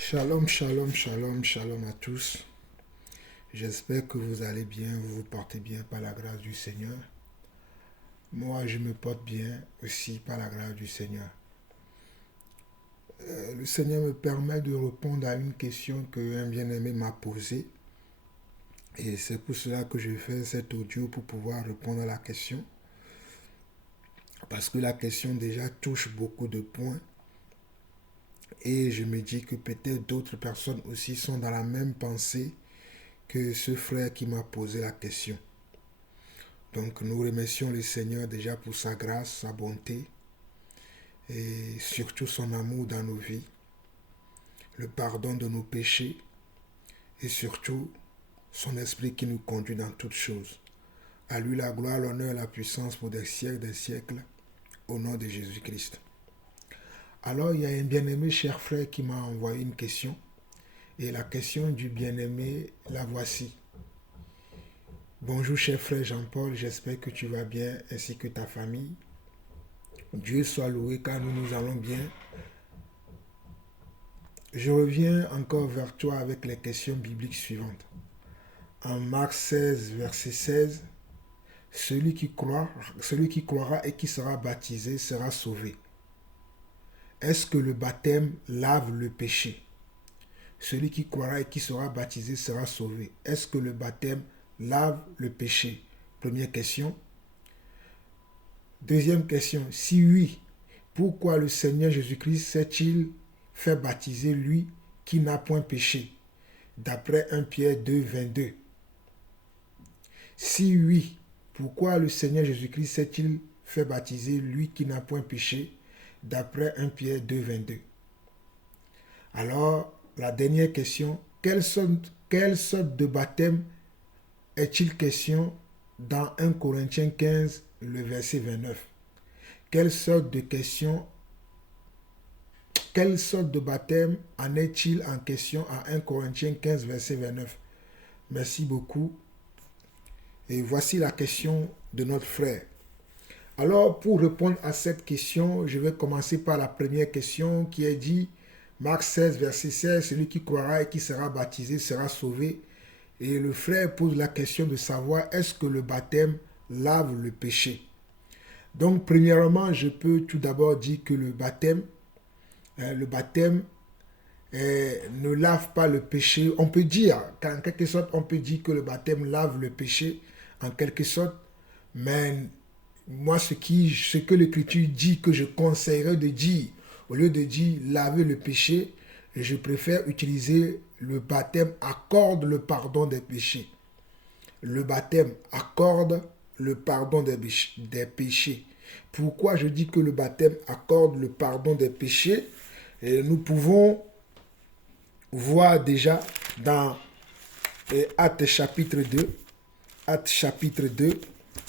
Shalom, shalom, shalom, shalom à tous. J'espère que vous allez bien, vous vous portez bien par la grâce du Seigneur. Moi, je me porte bien aussi par la grâce du Seigneur. Le Seigneur me permet de répondre à une question qu'un bien-aimé m'a posée. Et c'est pour cela que je fais cet audio pour pouvoir répondre à la question. Parce que la question déjà touche beaucoup de points. Et je me dis que peut-être d'autres personnes aussi sont dans la même pensée que ce frère qui m'a posé la question. Donc nous remercions le Seigneur déjà pour sa grâce, sa bonté et surtout son amour dans nos vies, le pardon de nos péchés et surtout son esprit qui nous conduit dans toutes choses. À lui la gloire, l'honneur et la puissance pour des siècles, au nom de Jésus-Christ. Alors il y a un bien-aimé cher frère qui m'a envoyé une question et la question du bien-aimé, la voici. Bonjour cher frère Jean-Paul, j'espère que tu vas bien ainsi que ta famille. Dieu soit loué car nous allons bien. Je reviens encore vers toi avec les questions bibliques suivantes. En Marc 16, verset 16, celui qui croira et qui sera baptisé sera sauvé. Est-ce que le baptême lave le péché? Celui qui croira et qui sera baptisé sera sauvé. Est-ce que le baptême lave le péché? Première question. Deuxième question. Si oui, pourquoi le Seigneur Jésus-Christ s'est-il fait baptiser lui qui n'a point péché? D'après 1 Pierre 2, 22. Si oui, pourquoi le Seigneur Jésus-Christ s'est-il fait baptiser lui qui n'a point péché? D'après 1 Pierre 2, 22. Alors, la dernière question, quelle sorte de baptême est-il question dans 1 Corinthiens 15, le verset 29? Quelle sorte de baptême en est-il en question à 1 Corinthiens 15, verset 29? Merci beaucoup. Et voici la question de notre frère. Alors, pour répondre à cette question, je vais commencer par la première question qui est dit, Marc 16, verset 16, celui qui croira et qui sera baptisé sera sauvé. Et le frère pose la question de savoir est-ce que le baptême lave le péché? Donc, premièrement, je peux tout d'abord dire que le baptême ne lave pas le péché. On peut dire, qu'en quelque sorte, on peut dire que le baptême lave le péché, en quelque sorte, mais moi, ce que l'Écriture dit que je conseillerais de dire, au lieu de dire laver le péché, je préfère utiliser le baptême accorde le pardon des péchés. Le baptême accorde le pardon des péchés. Pourquoi je dis que le baptême accorde le pardon des péchés? Et nous pouvons voir déjà dans Actes chapitre 2,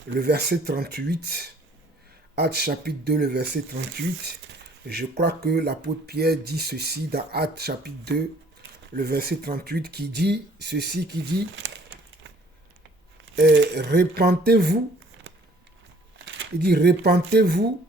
le verset 38. Actes chapitre 2, le verset 38. Je crois que l'apôtre Pierre dit ceci dans Actes chapitre 2, le verset 38, qui dit ceci, qui dit répentez-vous. Il dit répentez-vous.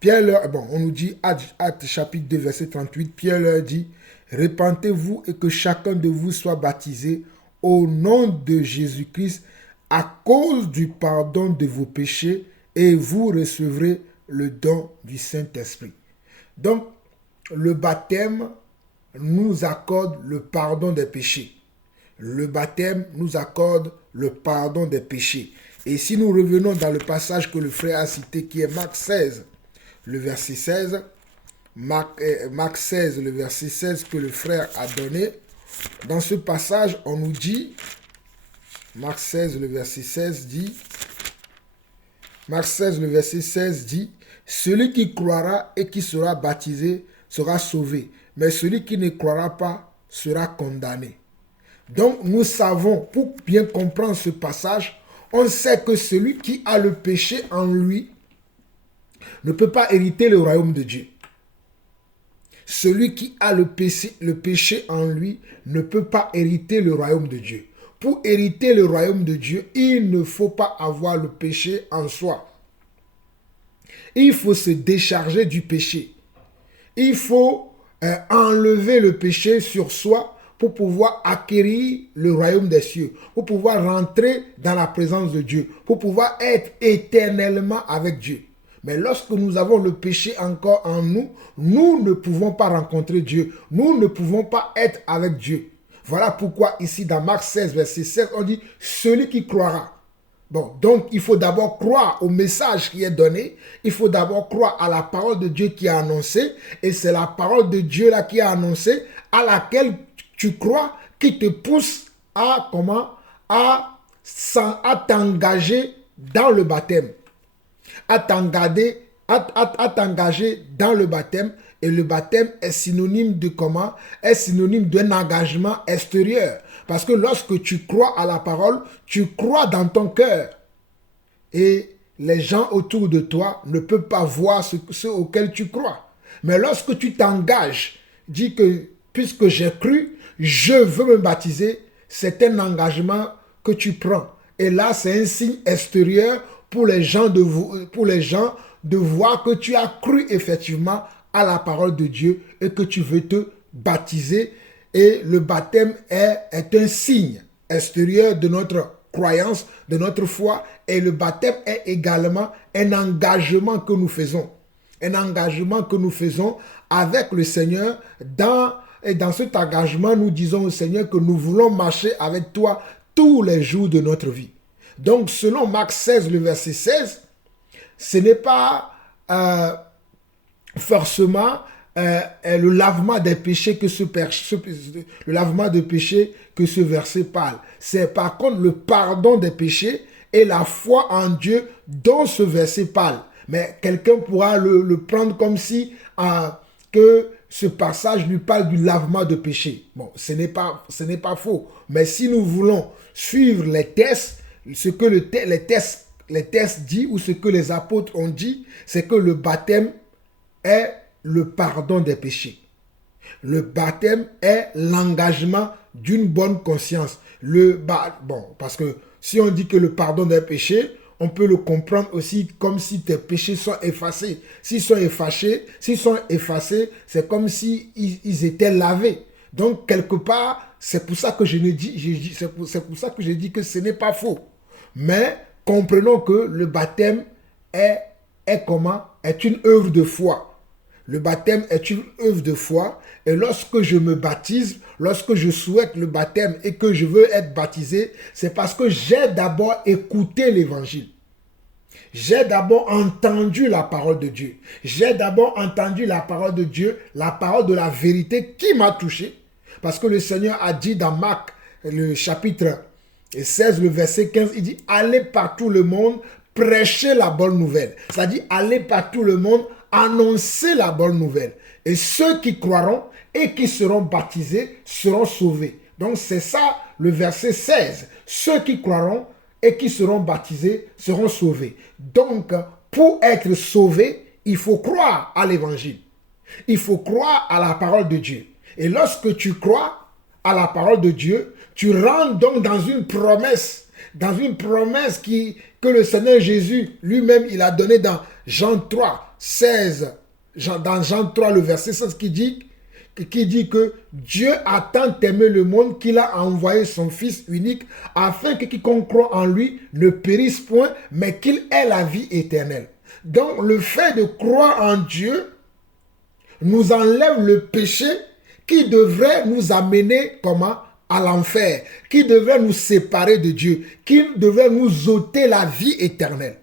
Pierre leur, on nous dit, Actes chapitre 2, verset 38, Pierre leur dit, répentez-vous et que chacun de vous soit baptisé au nom de Jésus-Christ à cause du pardon de vos péchés et vous recevrez le don du Saint-Esprit. Donc, le baptême nous accorde le pardon des péchés. Le baptême nous accorde le pardon des péchés. Et si nous revenons dans le passage que le frère a cité, qui est Marc 16, le verset 16, Marc 16, le verset 16 que le frère a donné, dans ce passage, on nous dit, Marc 16, le verset 16 dit, Marc 16, le verset 16 dit, celui qui croira et qui sera baptisé sera sauvé, mais celui qui ne croira pas sera condamné. Donc nous savons, pour bien comprendre ce passage, on sait que celui qui a le péché en lui ne peut pas hériter le royaume de Dieu. Celui qui a le péché en lui ne peut pas hériter le royaume de Dieu. Pour hériter le royaume de Dieu, il ne faut pas avoir le péché en soi. Il faut se décharger du péché. Il faut enlever le péché sur soi pour pouvoir acquérir le royaume des cieux, pour pouvoir rentrer dans la présence de Dieu, pour pouvoir être éternellement avec Dieu. Mais lorsque nous avons le péché encore en nous, nous ne pouvons pas rencontrer Dieu. Nous ne pouvons pas être avec Dieu. Voilà pourquoi ici dans Marc 16, verset 16, on dit « Celui qui croira ». Bon, donc il faut d'abord croire au message qui est donné. Il faut d'abord croire à la parole de Dieu qui a annoncé. Et c'est la parole de Dieu là qui a annoncé, à laquelle tu crois, qui te pousse à comment? À t'engager dans le baptême. À t'engager dans le baptême. Et le baptême est synonyme de comment? Est synonyme d'un engagement extérieur. Parce que lorsque tu crois à la parole, tu crois dans ton cœur. Et les gens autour de toi ne peuvent pas voir ce auquel tu crois. Mais lorsque tu t'engages, dis que puisque j'ai cru, je veux me baptiser, c'est un engagement que tu prends. Et là, c'est un signe extérieur pour les gens de voir que tu as cru effectivement à la parole de Dieu et que tu veux te baptiser. Et le baptême est un signe extérieur de notre croyance, de notre foi. Et le baptême est également un engagement que nous faisons. Un engagement que nous faisons avec le Seigneur. Et dans cet engagement, nous disons au Seigneur que nous voulons marcher avec toi tous les jours de notre vie. Donc, selon Marc 16, le verset 16, ce n'est pas forcément le lavement des péchés que le lavement de péché que ce verset parle. C'est par contre le pardon des péchés et la foi en Dieu dont ce verset parle. Mais quelqu'un pourra le prendre comme si que ce passage lui parle du lavement de péché. Bon, ce n'est pas faux. Mais si nous voulons suivre les tests, ce que les tests disent ou ce que les apôtres ont dit, c'est que le baptême est le pardon des péchés. Le baptême est l'engagement d'une bonne conscience. Parce que si on dit que le pardon des péchés, on peut le comprendre aussi comme si tes péchés sont effacés. S'ils sont effacés, c'est comme si ils étaient lavés. Donc, quelque part, c'est pour ça que c'est pour ça que je dis que ce n'est pas faux. Mais comprenons que le baptême est une œuvre de foi. Le baptême est une œuvre de foi. Et lorsque je me baptise, lorsque je souhaite le baptême et que je veux être baptisé, c'est parce que j'ai d'abord écouté l'évangile. J'ai d'abord entendu la parole de Dieu. J'ai d'abord entendu la parole de Dieu, la parole de la vérité qui m'a touché. Parce que le Seigneur a dit dans Marc, le chapitre 16, le verset 15, il dit « Allez par tout le monde, prêchez la bonne nouvelle. » C'est-à-dire « Allez par tout le monde, annoncer la bonne nouvelle. Et ceux qui croiront et qui seront baptisés seront sauvés. » Donc c'est ça le verset 16. Ceux qui croiront et qui seront baptisés seront sauvés. Donc pour être sauvé, il faut croire à l'évangile. Il faut croire à la parole de Dieu. Et lorsque tu crois à la parole de Dieu, tu rentres donc dans une promesse que le Seigneur Jésus lui-même il a donné dans Jean 3, 16, dans Jean 3, le verset 16 qui dit que Dieu a tant aimé le monde qu'il a envoyé son Fils unique afin que quiconque croit en lui ne périsse point, mais qu'il ait la vie éternelle. Donc le fait de croire en Dieu nous enlève le péché qui devrait nous amener à l'enfer, qui devrait nous séparer de Dieu, qui devrait nous ôter la vie éternelle.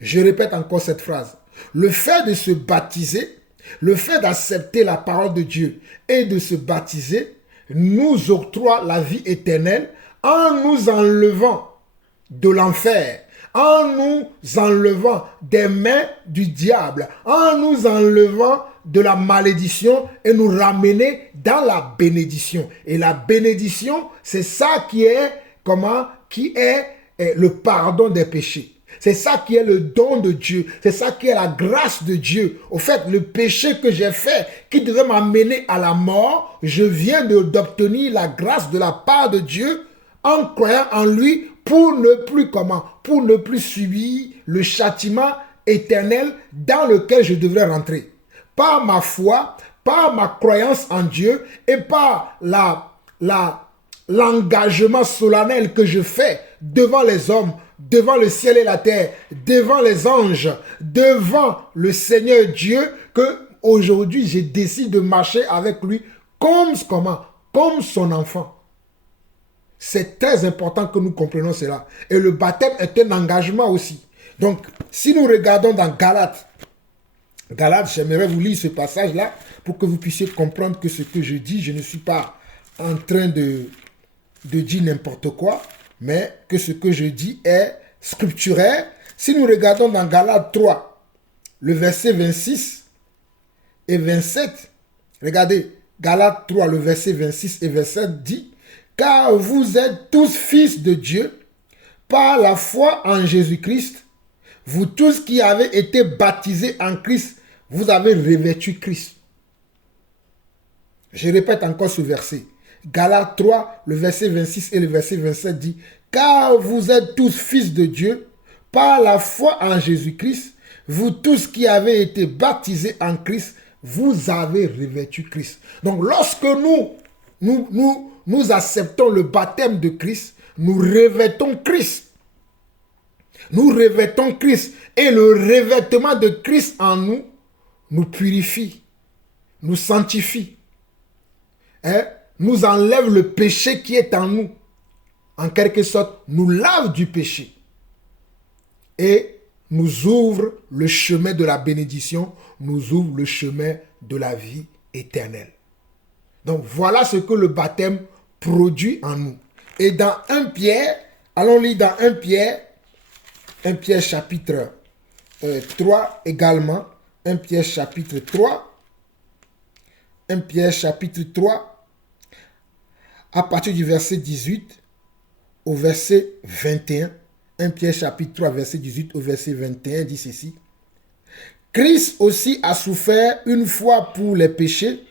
Je répète encore cette phrase. Le fait de se baptiser, le fait d'accepter la parole de Dieu et de se baptiser nous octroie la vie éternelle en nous enlevant de l'enfer, en nous enlevant des mains du diable, en nous enlevant de la malédiction et nous ramener dans la bénédiction. Et la bénédiction, c'est ça qui est le pardon des péchés. C'est ça qui est le don de Dieu. C'est ça qui est la grâce de Dieu. Au fait, le péché que j'ai fait, qui devait m'amener à la mort, je viens d'obtenir la grâce de la part de Dieu en croyant en lui pour ne plus subir le châtiment éternel dans lequel je devrais rentrer. par ma foi, par ma croyance en Dieu et par l'engagement solennel que je fais devant les hommes, devant le ciel et la terre, devant les anges, devant le Seigneur Dieu, que aujourd'hui je décide de marcher avec lui comme son enfant. C'est très important que nous comprenions cela. Et le baptême est un engagement aussi. Donc, si nous regardons dans Galates, j'aimerais vous lire ce passage-là pour que vous puissiez comprendre que ce que je dis, je ne suis pas en train de dire n'importe quoi, mais que ce que je dis est scripturaire. Si nous regardons dans Galates 3, le verset 26 et 27, regardez, Galates 3, le verset 26 et 27 dit: « Car vous êtes tous fils de Dieu par la foi en Jésus-Christ. Vous tous qui avez été baptisés en Christ, vous avez revêtu Christ. » Je répète encore ce verset. Galates 3, le verset 26 et le verset 27 dit: « Car vous êtes tous fils de Dieu par la foi en Jésus-Christ. Vous tous qui avez été baptisés en Christ, vous avez revêtu Christ. » Donc lorsque nous acceptons le baptême de Christ, nous revêtons Christ. Nous revêtons Christ. Et le revêtement de Christ en nous, nous purifie, nous sanctifie, nous enlève le péché qui est en nous. En quelque sorte, nous lave du péché. Et nous ouvre le chemin de la bénédiction, nous ouvre le chemin de la vie éternelle. Donc voilà ce que le baptême produit en nous. Et dans 1 Pierre, allons lire dans 1 Pierre chapitre 3 également. 1 Pierre chapitre 3. 1 Pierre chapitre 3. À partir du verset 18 au verset 21. 1 Pierre chapitre 3 verset 18 au verset 21 dit ceci: « Christ aussi a souffert une fois pour les péchés,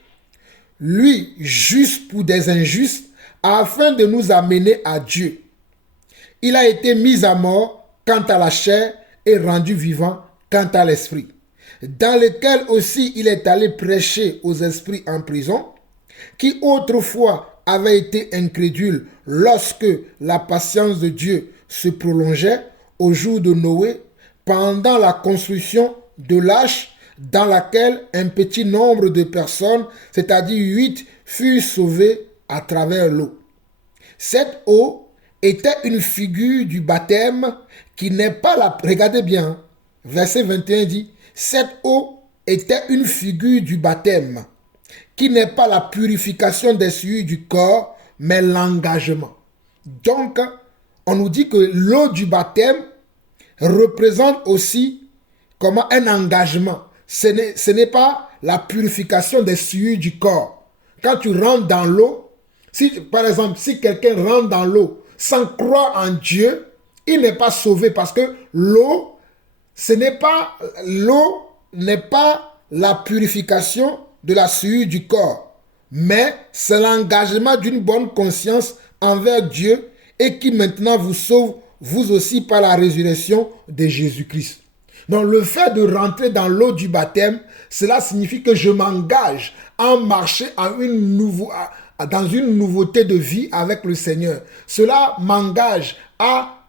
lui juste pour des injustes, afin de nous amener à Dieu. Il a été mis à mort quant à la chair et rendu vivant quant à l'esprit, dans lequel aussi il est allé prêcher aux esprits en prison, qui autrefois avaient été incrédules lorsque la patience de Dieu se prolongeait au jour de Noé, pendant la construction de l'arche, dans laquelle un petit nombre de personnes, c'est-à-dire 8, furent sauvées à travers l'eau. Cette eau était une figure du baptême qui n'est pas la... Regardez bien, verset 21 dit: « Cette eau était une figure du baptême qui n'est pas la purification des souillures du corps, mais l'engagement. » Donc, on nous dit que l'eau du baptême représente aussi comment un engagement. Ce n'est pas la purification des souillures du corps. Quand tu rentres dans l'eau, par exemple, si quelqu'un rentre dans l'eau sans croire en Dieu, il n'est pas sauvé, parce que l'eau n'est pas la purification de la souillure du corps, mais c'est l'engagement d'une bonne conscience envers Dieu et qui maintenant vous sauve, vous aussi, par la résurrection de Jésus-Christ. Donc le fait de rentrer dans l'eau du baptême, cela signifie que je m'engage à marcher dans une nouveauté de vie avec le Seigneur. Cela m'engage à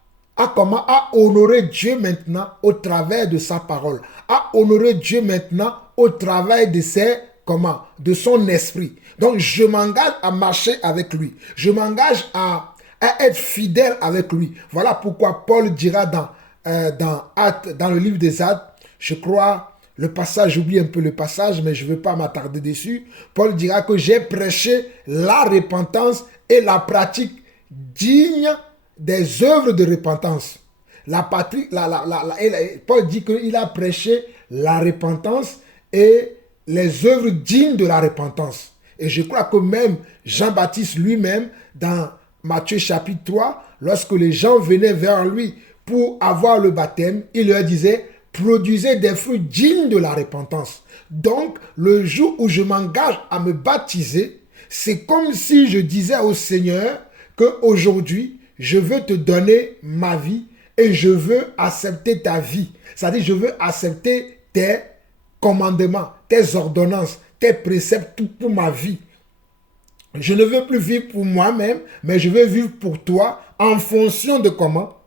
honorer Dieu maintenant au travers de sa parole, à honorer Dieu maintenant au travers de son esprit. Donc je m'engage à marcher avec lui. Je m'engage à être fidèle avec lui. Voilà pourquoi Paul dira dans le livre des Actes, je crois, le passage, j'oublie un peu le passage, mais je ne veux pas m'attarder dessus. Paul dira que j'ai prêché la repentance et la pratique digne des œuvres de repentance. Paul dit qu'il a prêché la repentance et les œuvres dignes de la repentance. Et je crois que même Jean-Baptiste lui-même, dans Matthieu chapitre 3, lorsque les gens venaient vers lui pour avoir le baptême, il leur disait: produisez des fruits dignes de la repentance. Donc, le jour où je m'engage à me baptiser, c'est comme si je disais au Seigneur qu'aujourd'hui, je veux te donner ma vie et je veux accepter ta vie. C'est-à-dire, je veux accepter tes commandements, tes ordonnances, tes préceptes, tout pour ma vie. Je ne veux plus vivre pour moi-même, mais je veux vivre pour toi en fonction de comment?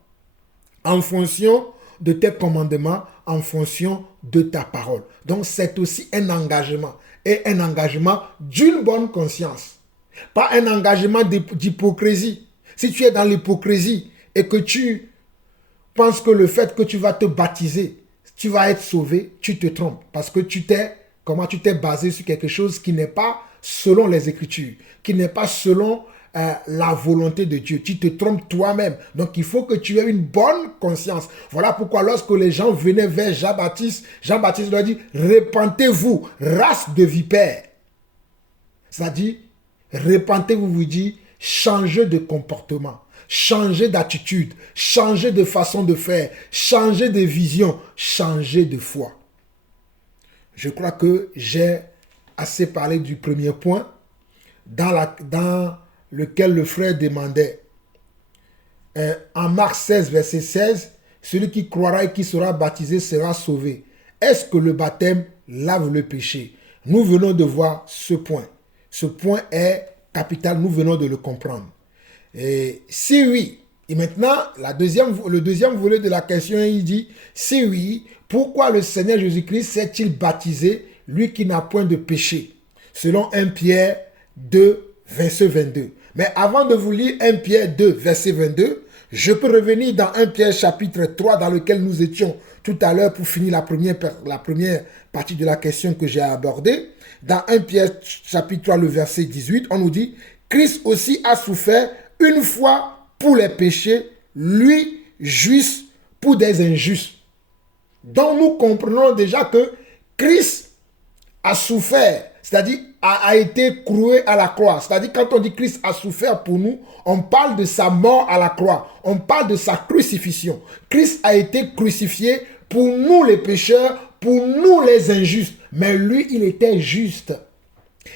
En fonction de tes commandements, en fonction de ta parole. Donc c'est aussi un engagement. Et un engagement d'une bonne conscience. Pas un engagement d'hypocrisie. Si tu es dans l'hypocrisie et que tu penses que le fait que tu vas te baptiser, tu vas être sauvé, tu te trompes. Parce que tu t'es basé sur quelque chose qui n'est pas selon les Écritures, qui n'est pas selon la volonté de Dieu. Tu te trompes toi-même. Donc il faut que tu aies une bonne conscience. Voilà pourquoi lorsque les gens venaient vers Jean-Baptiste leur dit, repentez-vous, race de vipères. C'est-à-dire, repentez-vous, vous dit, changez de comportement, changez d'attitude, changez de façon de faire, changez de vision, changez de foi. Je crois que j'ai assez parlé du premier point dans lequel le frère demandait. En Marc 16, verset 16, celui qui croira et qui sera baptisé sera sauvé. Est-ce que le baptême lave le péché? Nous venons de voir ce point. Ce point est capital, nous venons de le comprendre. Et si oui, et maintenant, le deuxième volet de la question, il dit, si oui, pourquoi le Seigneur Jésus-Christ s'est-il baptisé, lui qui n'a point de péché? Selon 1 Pierre 2, verset 22. Mais avant de vous lire 1 Pierre 2, verset 22, je peux revenir dans 1 Pierre chapitre 3, dans lequel nous étions tout à l'heure pour finir la première partie de la question que j'ai abordée. Dans 1 Pierre chapitre 3, le verset 18, on nous dit, Christ aussi a souffert une fois pour les péchés, lui, juste pour des injustes. Donc nous comprenons déjà que Christ a souffert, c'est-à-dire a été cloué à la croix. C'est-à-dire quand on dit Christ a souffert pour nous, on parle de sa mort à la croix. On parle de sa crucifixion. Christ a été crucifié pour nous les pécheurs, pour nous les injustes. Mais lui, il était juste.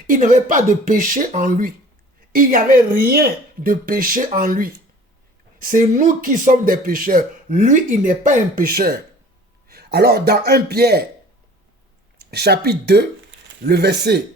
Il n'avait pas de péché en lui. Il n'y avait rien de péché en lui. C'est nous qui sommes des pécheurs. Lui, il n'est pas un pécheur. Alors, dans 1 Pierre, chapitre 2, le verset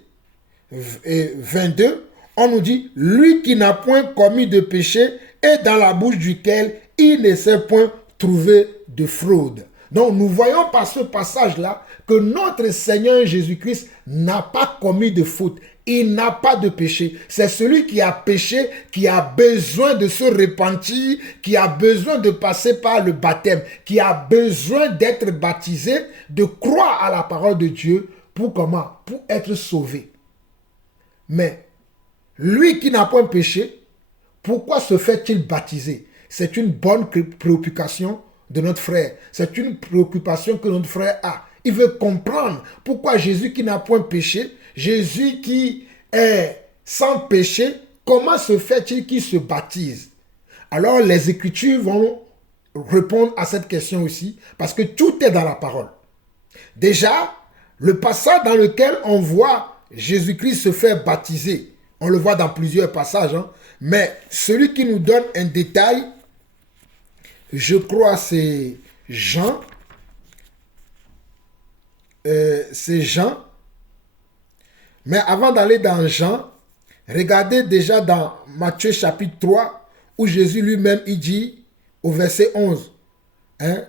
22, on nous dit, lui qui n'a point commis de péché et dans la bouche duquel il ne s'est point trouvé de fraude. Donc, nous voyons par ce passage-là que notre Seigneur Jésus-Christ n'a pas commis de faute. Il n'a pas de péché. C'est celui qui a péché, qui a besoin de se repentir, qui a besoin de passer par le baptême, qui a besoin d'être baptisé, de croire à la parole de Dieu. Pour comment? Pour être sauvé. Mais lui qui n'a point péché, pourquoi se fait-il baptiser? C'est une bonne préoccupation de notre frère. C'est une préoccupation que notre frère a. Il veut comprendre pourquoi Jésus qui n'a point péché, Jésus qui est sans péché, comment se fait-il qu'il se baptise? Alors les Écritures vont répondre à cette question aussi, parce que tout est dans la parole. Déjà, le passage dans lequel on voit Jésus-Christ se faire baptiser, on le voit dans plusieurs passages, mais celui qui nous donne un détail, je crois c'est Jean. C'est Jean. Mais avant d'aller dans Jean, regardez déjà dans Matthieu chapitre 3, où Jésus lui-même, il dit au verset 11,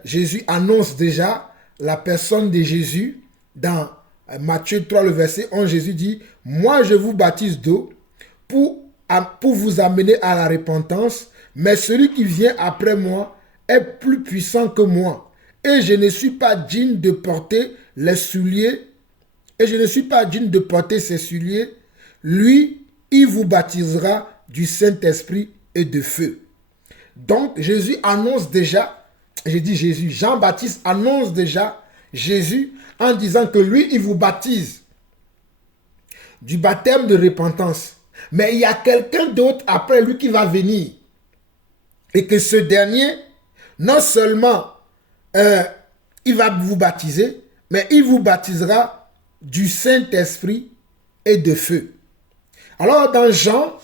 Jésus annonce déjà la personne de Jésus. Dans Matthieu 3, le verset 11, Jésus dit, « Moi, je vous baptise d'eau pour vous amener à la repentance, mais celui qui vient après moi est plus puissant que moi. Et je ne suis pas digne de porter les souliers, et je ne suis pas digne de porter ses souliers. Lui, il vous baptisera du Saint-Esprit et de feu. » Donc, Jésus annonce déjà, j'ai dit Jésus, Jean-Baptiste annonce déjà Jésus en disant que lui, il vous baptise du baptême de repentance. Mais il y a quelqu'un d'autre après lui qui va venir. Et que ce dernier, non seulement il va vous baptiser, mais il vous baptisera du Saint-Esprit et de feu. Alors dans Jean,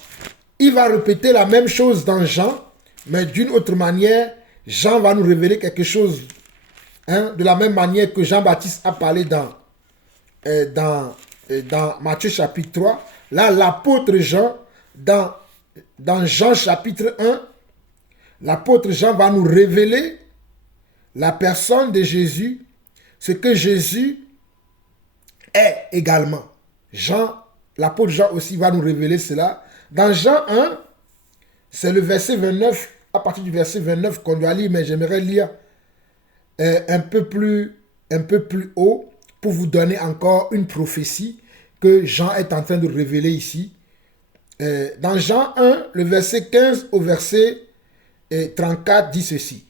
il va répéter la même chose dans Jean, mais d'une autre manière. Jean va nous révéler quelque chose, de la même manière que Jean-Baptiste a parlé dans dans Matthieu chapitre 3, là, l'apôtre Jean, dans Jean chapitre 1, l'apôtre Jean va nous révéler la personne de Jésus, ce que Jésus est également. L'apôtre Jean aussi va nous révéler cela. Dans Jean 1, c'est le verset 29, à partir du verset 29 qu'on doit lire, mais j'aimerais lire un peu plus haut pour vous donner encore une prophétie que Jean est en train de révéler ici. Dans Jean 1, le verset 15 au verset 34 dit ceci.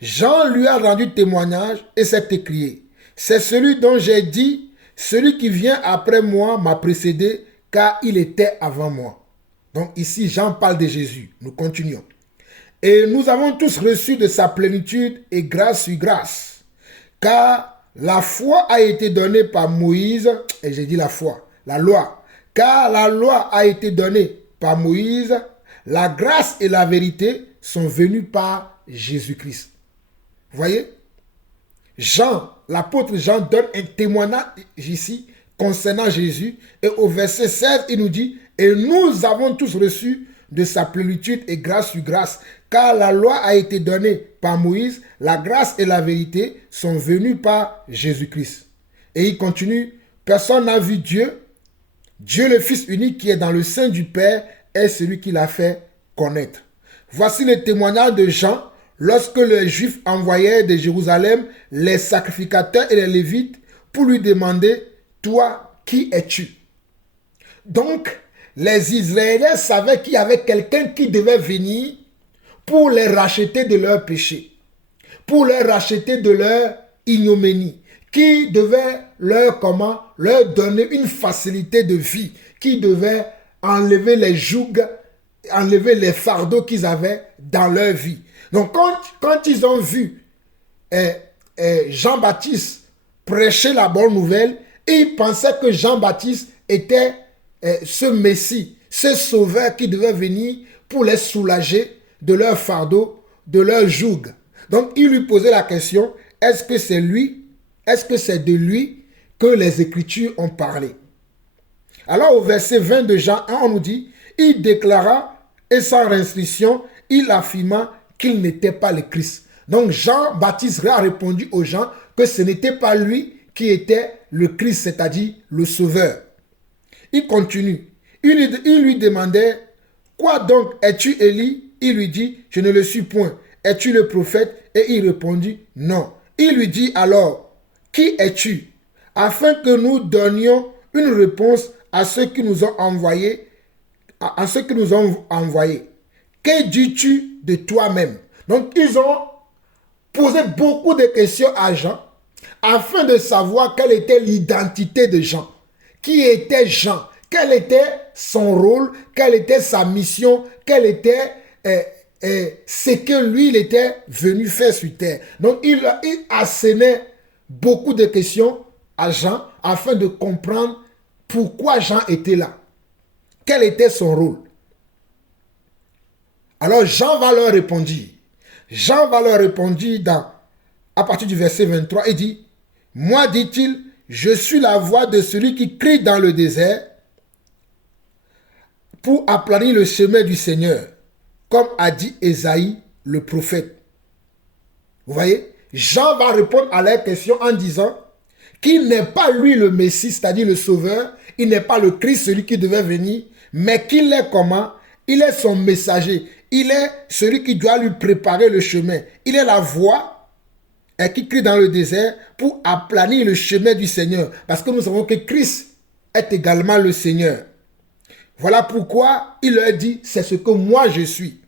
Jean lui a rendu témoignage et s'est écrié. C'est celui dont j'ai dit, celui qui vient après moi m'a précédé, car il était avant moi. Donc ici, Jean parle de Jésus. Nous continuons. Et nous avons tous reçu de sa plénitude et grâce sur grâce. Car la foi a été donnée par Moïse, et j'ai dit la foi, la loi. Car la loi a été donnée par Moïse, la grâce et la vérité sont venues par Jésus-Christ. Vous voyez? Jean, l'apôtre Jean donne un témoignage ici concernant Jésus. Et au verset 16, il nous dit, et nous avons tous reçu de sa plénitude et grâce sur grâce, car la loi a été donnée par Moïse, la grâce et la vérité sont venues par Jésus-Christ. Et il continue, personne n'a vu Dieu. Dieu le Fils unique qui est dans le sein du Père est celui qui l'a fait connaître. Voici le témoignage de Jean lorsque les Juifs envoyaient de Jérusalem les sacrificateurs et les Lévites pour lui demander, toi, qui es-tu? Donc, les Israéliens savaient qu'il y avait quelqu'un qui devait venir pour les racheter de leurs péchés, pour les racheter de leur ignominie, qui devait leur donner une facilité de vie, qui devait enlever les jougs, enlever les fardeaux qu'ils avaient dans leur vie. Donc quand ils ont vu Jean-Baptiste prêcher la bonne nouvelle, ils pensaient que Jean-Baptiste était ce Messie, ce sauveur qui devait venir pour les soulager de leur fardeau, de leur joug. Donc ils lui posaient la question, est-ce que c'est lui, est-ce que c'est de lui que les Écritures ont parlé? Alors au verset 20 de Jean 1, on nous dit, il déclara et sans restriction, il affirma qu'il n'était pas le Christ. Donc Jean-Baptiste a répondu aux gens que ce n'était pas lui qui était le Christ, c'est-à-dire le Sauveur. Il continue. Il lui demandait, quoi donc, es-tu Élie? Il lui dit, je ne le suis point. Es-tu le prophète? Et il répondit, non. Il lui dit alors, qui es-tu? Afin que nous donnions une réponse à ceux qui nous ont envoyés. Que dis-tu de toi-même? Donc, ils ont posé beaucoup de questions à Jean afin de savoir quelle était l'identité de Jean. Qui était Jean? Quel était son rôle? Quelle était sa mission? Quel était ce que lui, il était venu faire sur terre? Donc, il assénait beaucoup de questions à Jean afin de comprendre pourquoi Jean était là. Quel était son rôle? Alors Jean va leur répondre. Jean va leur répondre à partir du verset 23, il dit, moi, dit-il, je suis la voix de celui qui crie dans le désert pour aplanir le chemin du Seigneur, comme a dit Ésaïe, le prophète. Vous voyez, Jean va répondre à leur question en disant qu'il n'est pas lui le Messie, c'est-à-dire le Sauveur, il n'est pas le Christ, celui qui devait venir, mais qu'il est comment? Il est son messager. Il est celui qui doit lui préparer le chemin. Il est la voix qui crie dans le désert pour aplanir le chemin du Seigneur. Parce que nous savons que Christ est également le Seigneur. Voilà pourquoi il leur dit, c'est ce que moi je suis.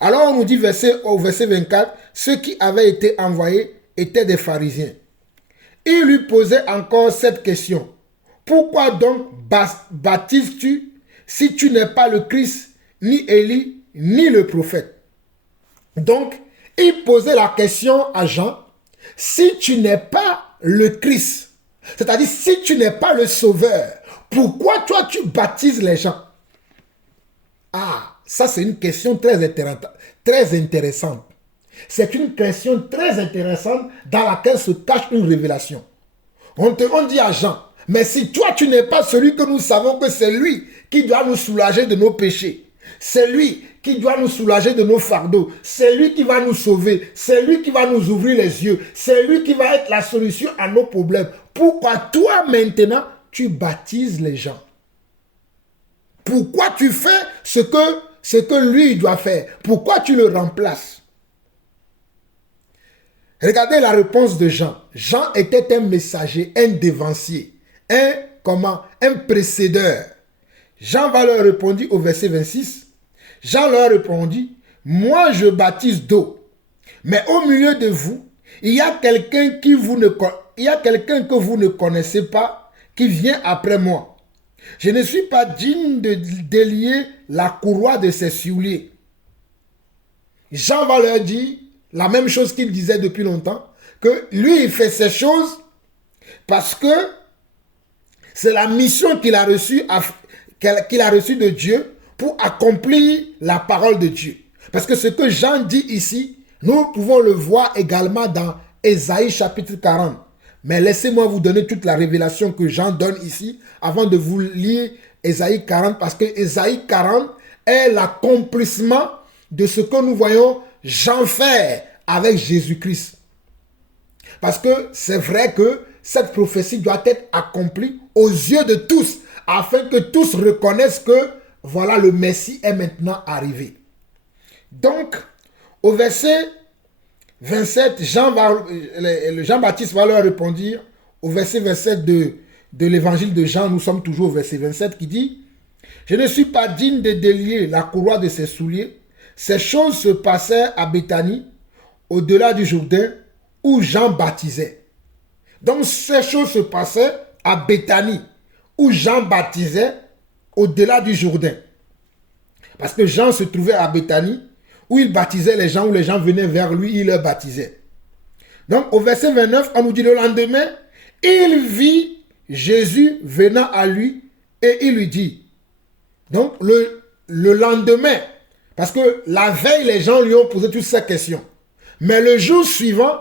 Alors on nous dit au verset 24, ceux qui avaient été envoyés étaient des pharisiens. Il lui posait encore cette question. Pourquoi donc baptises-tu si tu n'es pas le Christ, ni Élie, ni le prophète? Donc, il posait la question à Jean, si tu n'es pas le Christ, c'est-à-dire si tu n'es pas le Sauveur, pourquoi toi tu baptises les gens? Ah, ça c'est une question très intéressante. C'est une question très intéressante dans laquelle se cache une révélation. On dit à Jean, Mais si toi, tu n'es pas celui que nous savons que c'est lui qui doit nous soulager de nos péchés, c'est lui qui doit nous soulager de nos fardeaux, c'est lui qui va nous sauver, c'est lui qui va nous ouvrir les yeux, c'est lui qui va être la solution à nos problèmes. Pourquoi toi maintenant, tu baptises les gens? Pourquoi tu fais ce que lui doit faire? Pourquoi tu le remplaces? Regardez la réponse de Jean. Jean était un messager, un dévancier, un précédeur. Jean va leur répondre au verset 26. Jean leur répondit, moi je baptise d'eau, mais au milieu de vous, il y a quelqu'un que vous ne connaissez pas, qui vient après moi. Je ne suis pas digne de délier la courroie de ses souliers. Jean va leur dire la même chose qu'il disait depuis longtemps, que lui il fait ces choses parce que c'est la mission qu'il a reçue de Dieu pour accomplir la parole de Dieu. Parce que ce que Jean dit ici, nous pouvons le voir également dans Ésaïe chapitre 40. Mais laissez-moi vous donner toute la révélation que Jean donne ici avant de vous lire Ésaïe 40, parce que Ésaïe 40 est l'accomplissement de ce que nous voyons Jean faire avec Jésus-Christ. Parce que c'est vrai que cette prophétie doit être accomplie aux yeux de tous, afin que tous reconnaissent que voilà, le Messie est maintenant arrivé. Donc, au verset 27, Jean-Baptiste va leur répondre, au verset 27 de l'évangile de Jean, nous sommes toujours au verset 27, qui dit, « Je ne suis pas digne de délier la courroie de ses souliers. Ces choses se passèrent à Béthanie, au-delà du Jourdain, où Jean baptisait. » Donc, ces choses se passaient à Béthanie, où Jean baptisait, au-delà du Jourdain. Parce que Jean se trouvait à Béthanie, où il baptisait les gens, où les gens venaient vers lui, il les baptisait. Donc, au verset 29, on nous dit le lendemain, il vit Jésus venant à lui et il lui dit. Donc, le lendemain, parce que la veille, les gens lui ont posé toutes ces questions. Mais le jour suivant,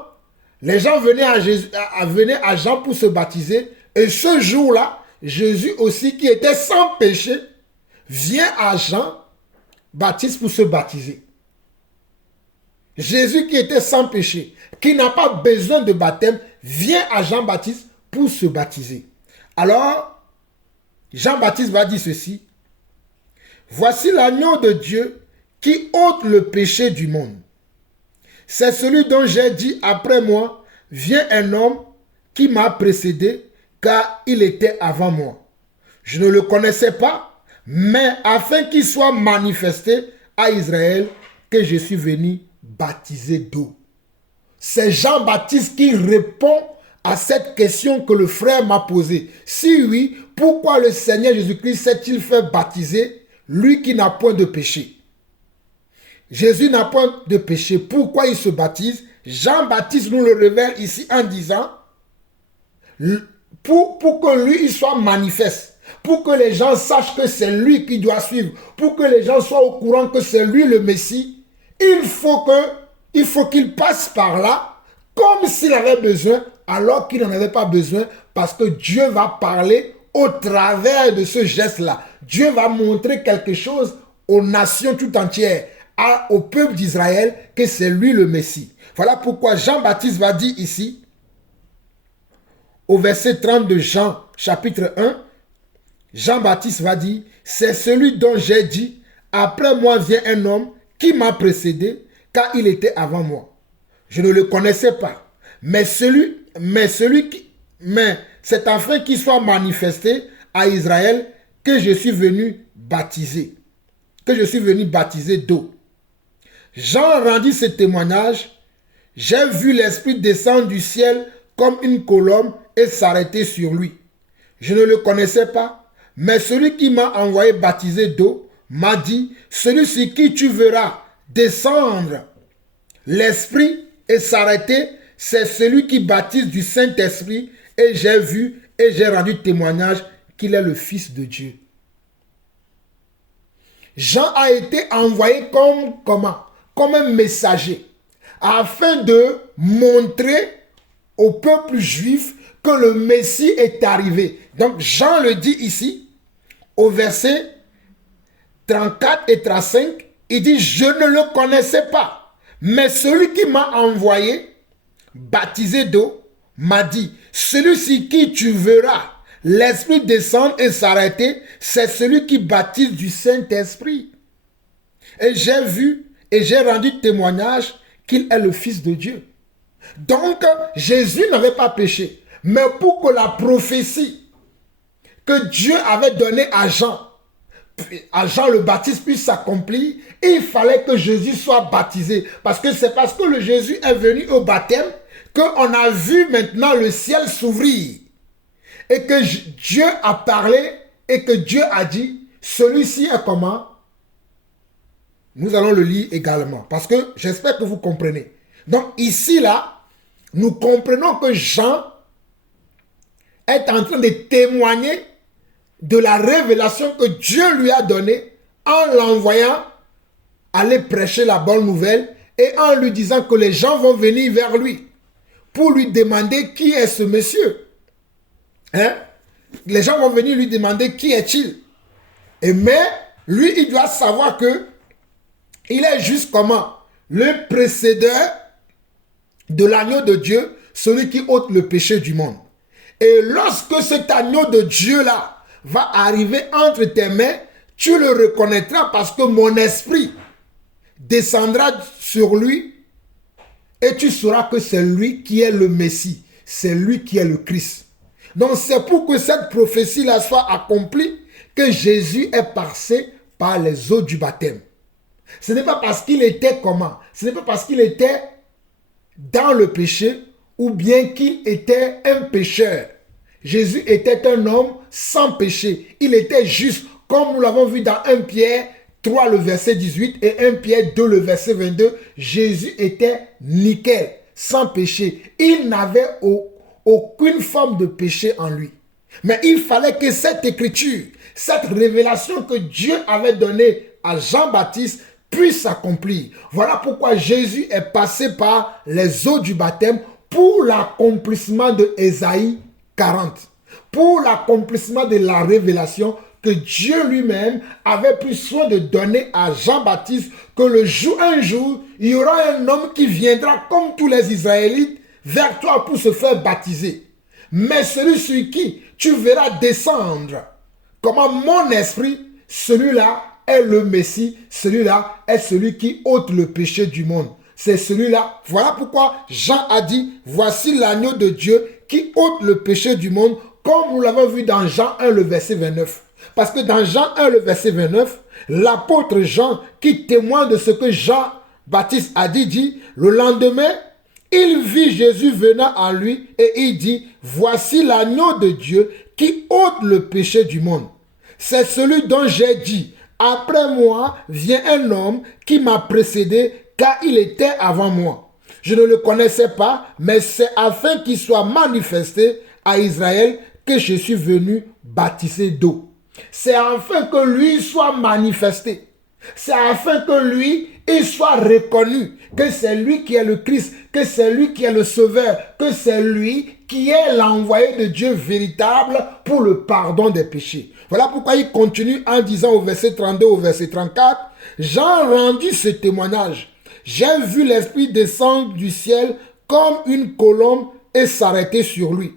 les gens venaient à Jean pour se baptiser. Et ce jour-là, Jésus aussi, qui était sans péché, vient à Jean-Baptiste pour se baptiser. Jésus qui était sans péché, qui n'a pas besoin de baptême, vient à Jean-Baptiste pour se baptiser. Alors, Jean-Baptiste va dire ceci. Voici l'agneau de Dieu qui ôte le péché du monde. C'est celui dont j'ai dit, après moi, vient un homme qui m'a précédé, car il était avant moi. Je ne le connaissais pas, mais afin qu'il soit manifesté à Israël que je suis venu baptiser d'eau. C'est Jean-Baptiste qui répond à cette question que le frère m'a posée. Si oui, pourquoi le Seigneur Jésus-Christ s'est-il fait baptiser, lui qui n'a point de péché? Jésus n'a point de péché. Pourquoi il se baptise? Jean-Baptiste nous le révèle ici en disant, pour que lui il soit manifeste, pour que les gens sachent que c'est lui qui doit suivre, pour que les gens soient au courant que c'est lui le Messie, il faut qu'il passe par là comme s'il avait besoin, alors qu'il n'en avait pas besoin, parce que Dieu va parler au travers de ce geste-là. Dieu va montrer quelque chose aux nations tout entières, au peuple d'Israël, que c'est lui le Messie. Voilà pourquoi Jean-Baptiste va dire ici, au verset 30 de Jean, chapitre 1, Jean-Baptiste va dire, c'est celui dont j'ai dit, après moi vient un homme qui m'a précédé, car il était avant moi. Je ne le connaissais pas, mais c'est afin qu'il soit manifesté à Israël que je suis venu baptiser, d'eau. Jean rendit ce témoignage, j'ai vu l'Esprit descendre du ciel comme une colombe et s'arrêter sur lui. Je ne le connaissais pas, mais celui qui m'a envoyé baptiser d'eau m'a dit, celui sur qui tu verras descendre l'Esprit et s'arrêter, c'est celui qui baptise du Saint-Esprit, et j'ai vu et j'ai rendu témoignage qu'il est le Fils de Dieu. Jean a été envoyé comme un messager, afin de montrer au peuple juif que le Messie est arrivé. Donc Jean le dit ici, au verset 34 et 35, il dit, je ne le connaissais pas, mais celui qui m'a envoyé, baptisé d'eau, m'a dit, celui-ci qui tu verras l'Esprit descendre et s'arrêter, c'est celui qui baptise du Saint-Esprit. Et j'ai vu et j'ai rendu témoignage qu'il est le Fils de Dieu. Donc, Jésus n'avait pas péché. Mais pour que la prophétie que Dieu avait donnée à Jean le Baptiste puisse s'accomplir, il fallait que Jésus soit baptisé. Parce que c'est parce que le Jésus est venu au baptême qu'on a vu maintenant le ciel s'ouvrir. Et que Dieu a parlé et que Dieu a dit, celui-ci est comment? Nous allons le lire également. Parce que j'espère que vous comprenez. Donc ici, là, nous comprenons que Jean est en train de témoigner de la révélation que Dieu lui a donnée en l'envoyant aller prêcher la bonne nouvelle et en lui disant que les gens vont venir vers lui pour lui demander qui est ce monsieur. Hein? Les gens vont venir lui demander qui est-il. Mais lui, il doit savoir que il est juste comment? Le précédeur de l'agneau de Dieu, celui qui ôte le péché du monde. Et lorsque cet agneau de Dieu-là va arriver entre tes mains, tu le reconnaîtras parce que mon esprit descendra sur lui et tu sauras que c'est lui qui est le Messie, c'est lui qui est le Christ. Donc c'est pour que cette prophétie-là soit accomplie que Jésus est passé par les eaux du baptême. Ce n'est pas parce qu'il était comment? Ce n'est pas parce qu'il était dans le péché ou bien qu'il était un pécheur. Jésus était un homme sans péché. Il était juste, comme nous l'avons vu dans 1 Pierre 3, le verset 18 et 1 Pierre 2, le verset 22. Jésus était nickel, sans péché. Il n'avait aucune forme de péché en lui. Mais il fallait que cette écriture, cette révélation que Dieu avait donnée à Jean-Baptiste puisse s'accomplir. Voilà pourquoi Jésus est passé par les eaux du baptême pour l'accomplissement de Ésaïe 40. Pour l'accomplissement de la révélation que Dieu lui-même avait pris soin de donner à Jean-Baptiste, que un jour, il y aura un homme qui viendra comme tous les Israélites vers toi pour se faire baptiser. Mais celui sur qui tu verras descendre, comment mon esprit, celui-là est le Messie, celui-là est celui qui ôte le péché du monde. C'est celui-là. Voilà pourquoi Jean a dit, voici l'agneau de Dieu qui ôte le péché du monde, comme nous l'avons vu dans Jean 1, le verset 29. Parce que dans Jean 1, le verset 29, l'apôtre Jean, qui témoigne de ce que Jean-Baptiste a dit, le lendemain, il vit Jésus venant à lui et il dit, voici l'agneau de Dieu qui ôte le péché du monde. C'est celui dont j'ai dit, après moi vient un homme qui m'a précédé car il était avant moi. Je ne le connaissais pas, mais c'est afin qu'il soit manifesté à Israël que je suis venu baptiser d'eau. C'est afin que lui soit manifesté. C'est afin que lui, il soit reconnu que c'est lui qui est le Christ, que c'est lui qui est le Sauveur, que c'est lui qui est l'envoyé de Dieu véritable pour le pardon des péchés. Voilà pourquoi il continue en disant au verset 32, au verset 34, Jean rendit ce témoignage. J'ai vu l'Esprit descendre du ciel comme une colombe et s'arrêter sur lui.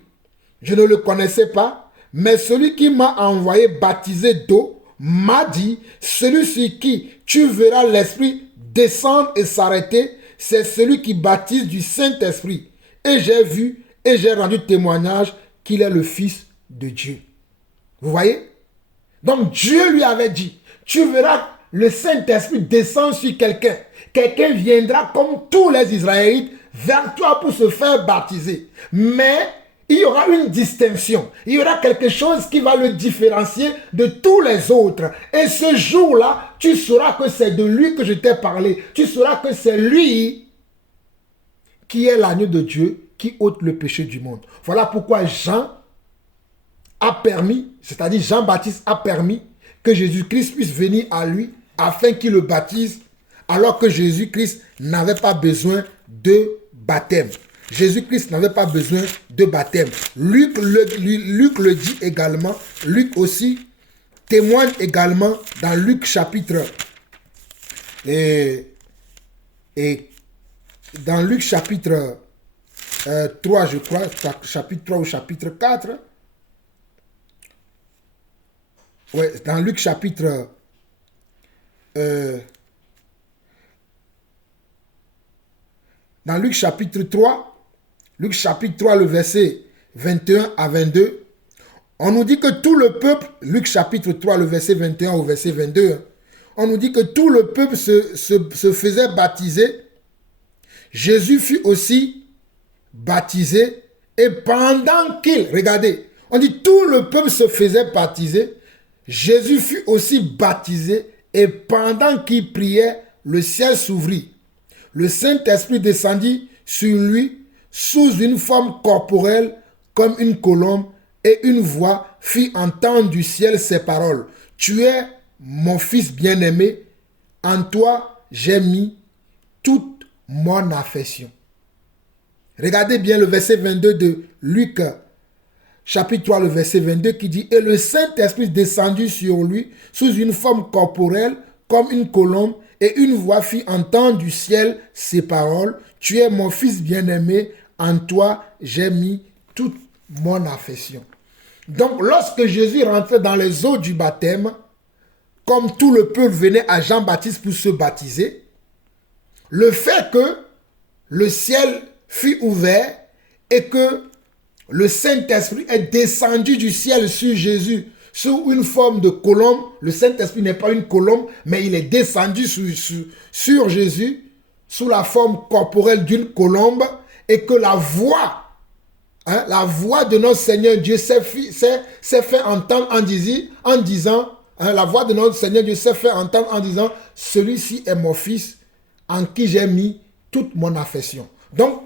Je ne le connaissais pas, mais celui qui m'a envoyé baptiser d'eau m'a dit, celui sur qui tu verras l'Esprit descendre et s'arrêter, c'est celui qui baptise du Saint-Esprit. Et j'ai vu et j'ai rendu témoignage qu'il est le Fils de Dieu. Vous voyez? Donc Dieu lui avait dit, tu verras le Saint-Esprit descendre sur quelqu'un. Quelqu'un viendra comme tous les Israélites vers toi pour se faire baptiser. Mais il y aura une distinction. Il y aura quelque chose qui va le différencier de tous les autres. Et ce jour-là, tu sauras que c'est de lui que je t'ai parlé. Tu sauras que c'est lui qui est l'agneau de Dieu qui ôte le péché du monde. Voilà pourquoi Jean a permis, c'est-à-dire Jean-Baptiste a permis que Jésus-Christ puisse venir à lui afin qu'il le baptise alors que Jésus-Christ n'avait pas besoin de baptême. Jésus-Christ n'avait pas besoin de baptême. Luc le dit également. Luc aussi témoigne également dans Luc chapitre et dans Luc chapitre 3, je crois, chapitre 3 ou chapitre 4. Ouais, dans Luc chapitre dans Luc chapitre 3, Luc chapitre 3, le verset 21 à 22, on nous dit que tout le peuple, Luc chapitre 3, le verset 21 au verset 22, on nous dit que tout le peuple se faisait baptiser. Jésus fut aussi baptisé et pendant qu'il, regardez, on dit tout le peuple se faisait baptiser, Jésus fut aussi baptisé et pendant qu'il priait, le ciel s'ouvrit. Le Saint-Esprit descendit sur lui sous une forme corporelle comme une colombe et une voix fit entendre du ciel ces paroles. Tu es mon fils bien-aimé, en toi j'ai mis toute mon affection. Regardez bien le verset 22 de Luc, chapitre 3, le verset 22 qui dit « Et le Saint-Esprit descendit sur lui sous une forme corporelle comme une colombe et une voix fit entendre du ciel ces paroles. Tu es mon fils bien-aimé, en toi j'ai mis toute mon affection. » Donc lorsque Jésus rentrait dans les eaux du baptême, comme tout le peuple venait à Jean-Baptiste pour se baptiser, le fait que le ciel fut ouvert et que le Saint-Esprit est descendu du ciel sur Jésus sous une forme de colombe. Le Saint-Esprit n'est pas une colombe, mais il est descendu sur Jésus sous la forme corporelle d'une colombe et que la voix de notre Seigneur Dieu s'est fait entendre en disant, la voix de notre Seigneur Dieu s'est fait entendre en disant, celui-ci est mon fils en qui j'ai mis toute mon affection. Donc,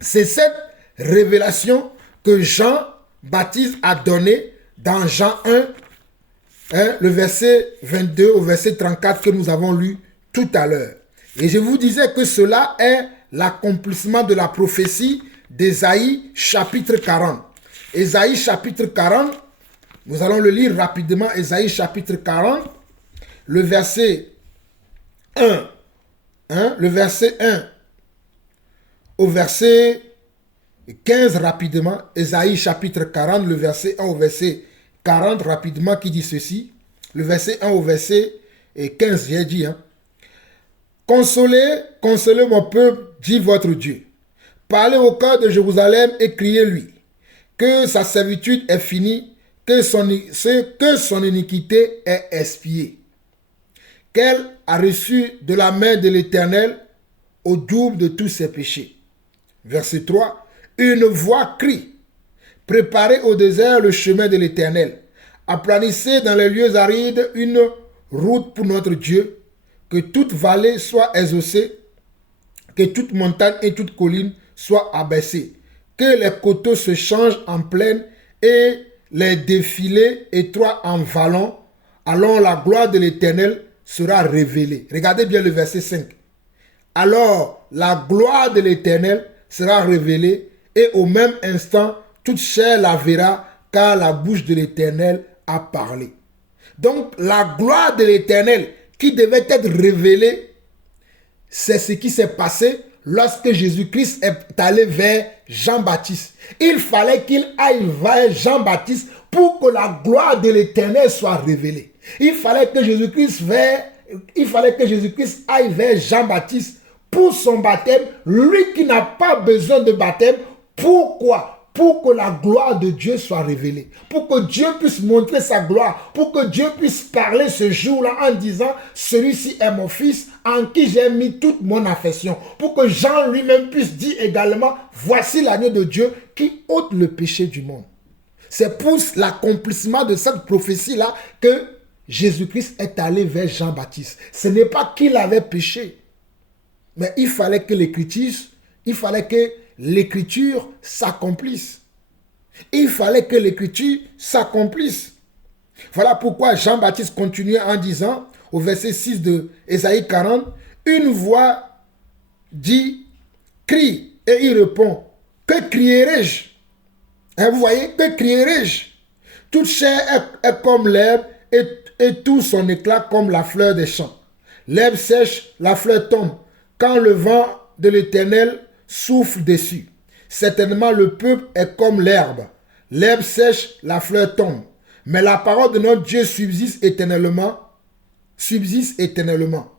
c'est cette révélation que Jean-Baptiste a donnée dans Jean 1, le verset 22 au verset 34 que nous avons lu tout à l'heure. Et je vous disais que cela est l'accomplissement de la prophétie d'Ésaïe chapitre 40. Ésaïe chapitre 40, nous allons le lire rapidement. Ésaïe chapitre 40, le verset 1. Le verset 1 au verset 15 rapidement. Ésaïe chapitre 40, le verset 1 au verset 40 rapidement qui dit ceci. Le verset 1 au verset 15, j'ai dit. Consolez, consolez mon peuple, dit votre Dieu. Parlez au cœur de Jérusalem et criez-lui que sa servitude est finie, que son iniquité est expiée, qu'elle a reçu de la main de l'Éternel au double de tous ses péchés. Verset 3. Une voix crie, préparez au désert le chemin de l'Éternel, aplanissez dans les lieux arides une route pour notre Dieu, que toute vallée soit exaucée, que toute montagne et toute colline soient abaissées, que les coteaux se changent en plaine et les défilés étroits en vallons, alors la gloire de l'Éternel sera révélée. Regardez bien le verset 5. Alors la gloire de l'Éternel sera révélée et au même instant, toute chair la verra, car la bouche de l'Éternel a parlé. Donc la gloire de l'Éternel qui devait être révélée, c'est ce qui s'est passé lorsque Jésus-Christ est allé vers Jean-Baptiste. Il fallait qu'il aille vers Jean-Baptiste pour que la gloire de l'Éternel soit révélée. Il fallait que Jésus-Christ aille vers Jean-Baptiste pour son baptême, lui qui n'a pas besoin de baptême. Pourquoi? Pour que la gloire de Dieu soit révélée, pour que Dieu puisse montrer sa gloire, pour que Dieu puisse parler ce jour-là en disant « Celui-ci est mon fils en qui j'ai mis toute mon affection », pour que Jean lui-même puisse dire également « Voici l'agneau de Dieu qui ôte le péché du monde ». C'est pour l'accomplissement de cette prophétie-là que Jésus-Christ est allé vers Jean-Baptiste. Ce n'est pas qu'il avait péché, mais il fallait que l'Écriture s'accomplisse. Il fallait que l'Écriture s'accomplisse. Voilà pourquoi Jean-Baptiste continuait en disant, au verset 6 de Ésaïe 40, une voix dit, crie, Et il répond, que crierai-je? Hein, vous voyez, que crierai-je? Toute chair est comme l'herbe et tout son éclat comme la fleur des champs. L'herbe sèche, la fleur tombe, quand le vent de l'Éternel souffle dessus. Certainement le peuple est comme l'herbe. L'herbe sèche, la fleur tombe. Mais la parole de notre Dieu subsiste éternellement. Subsiste éternellement.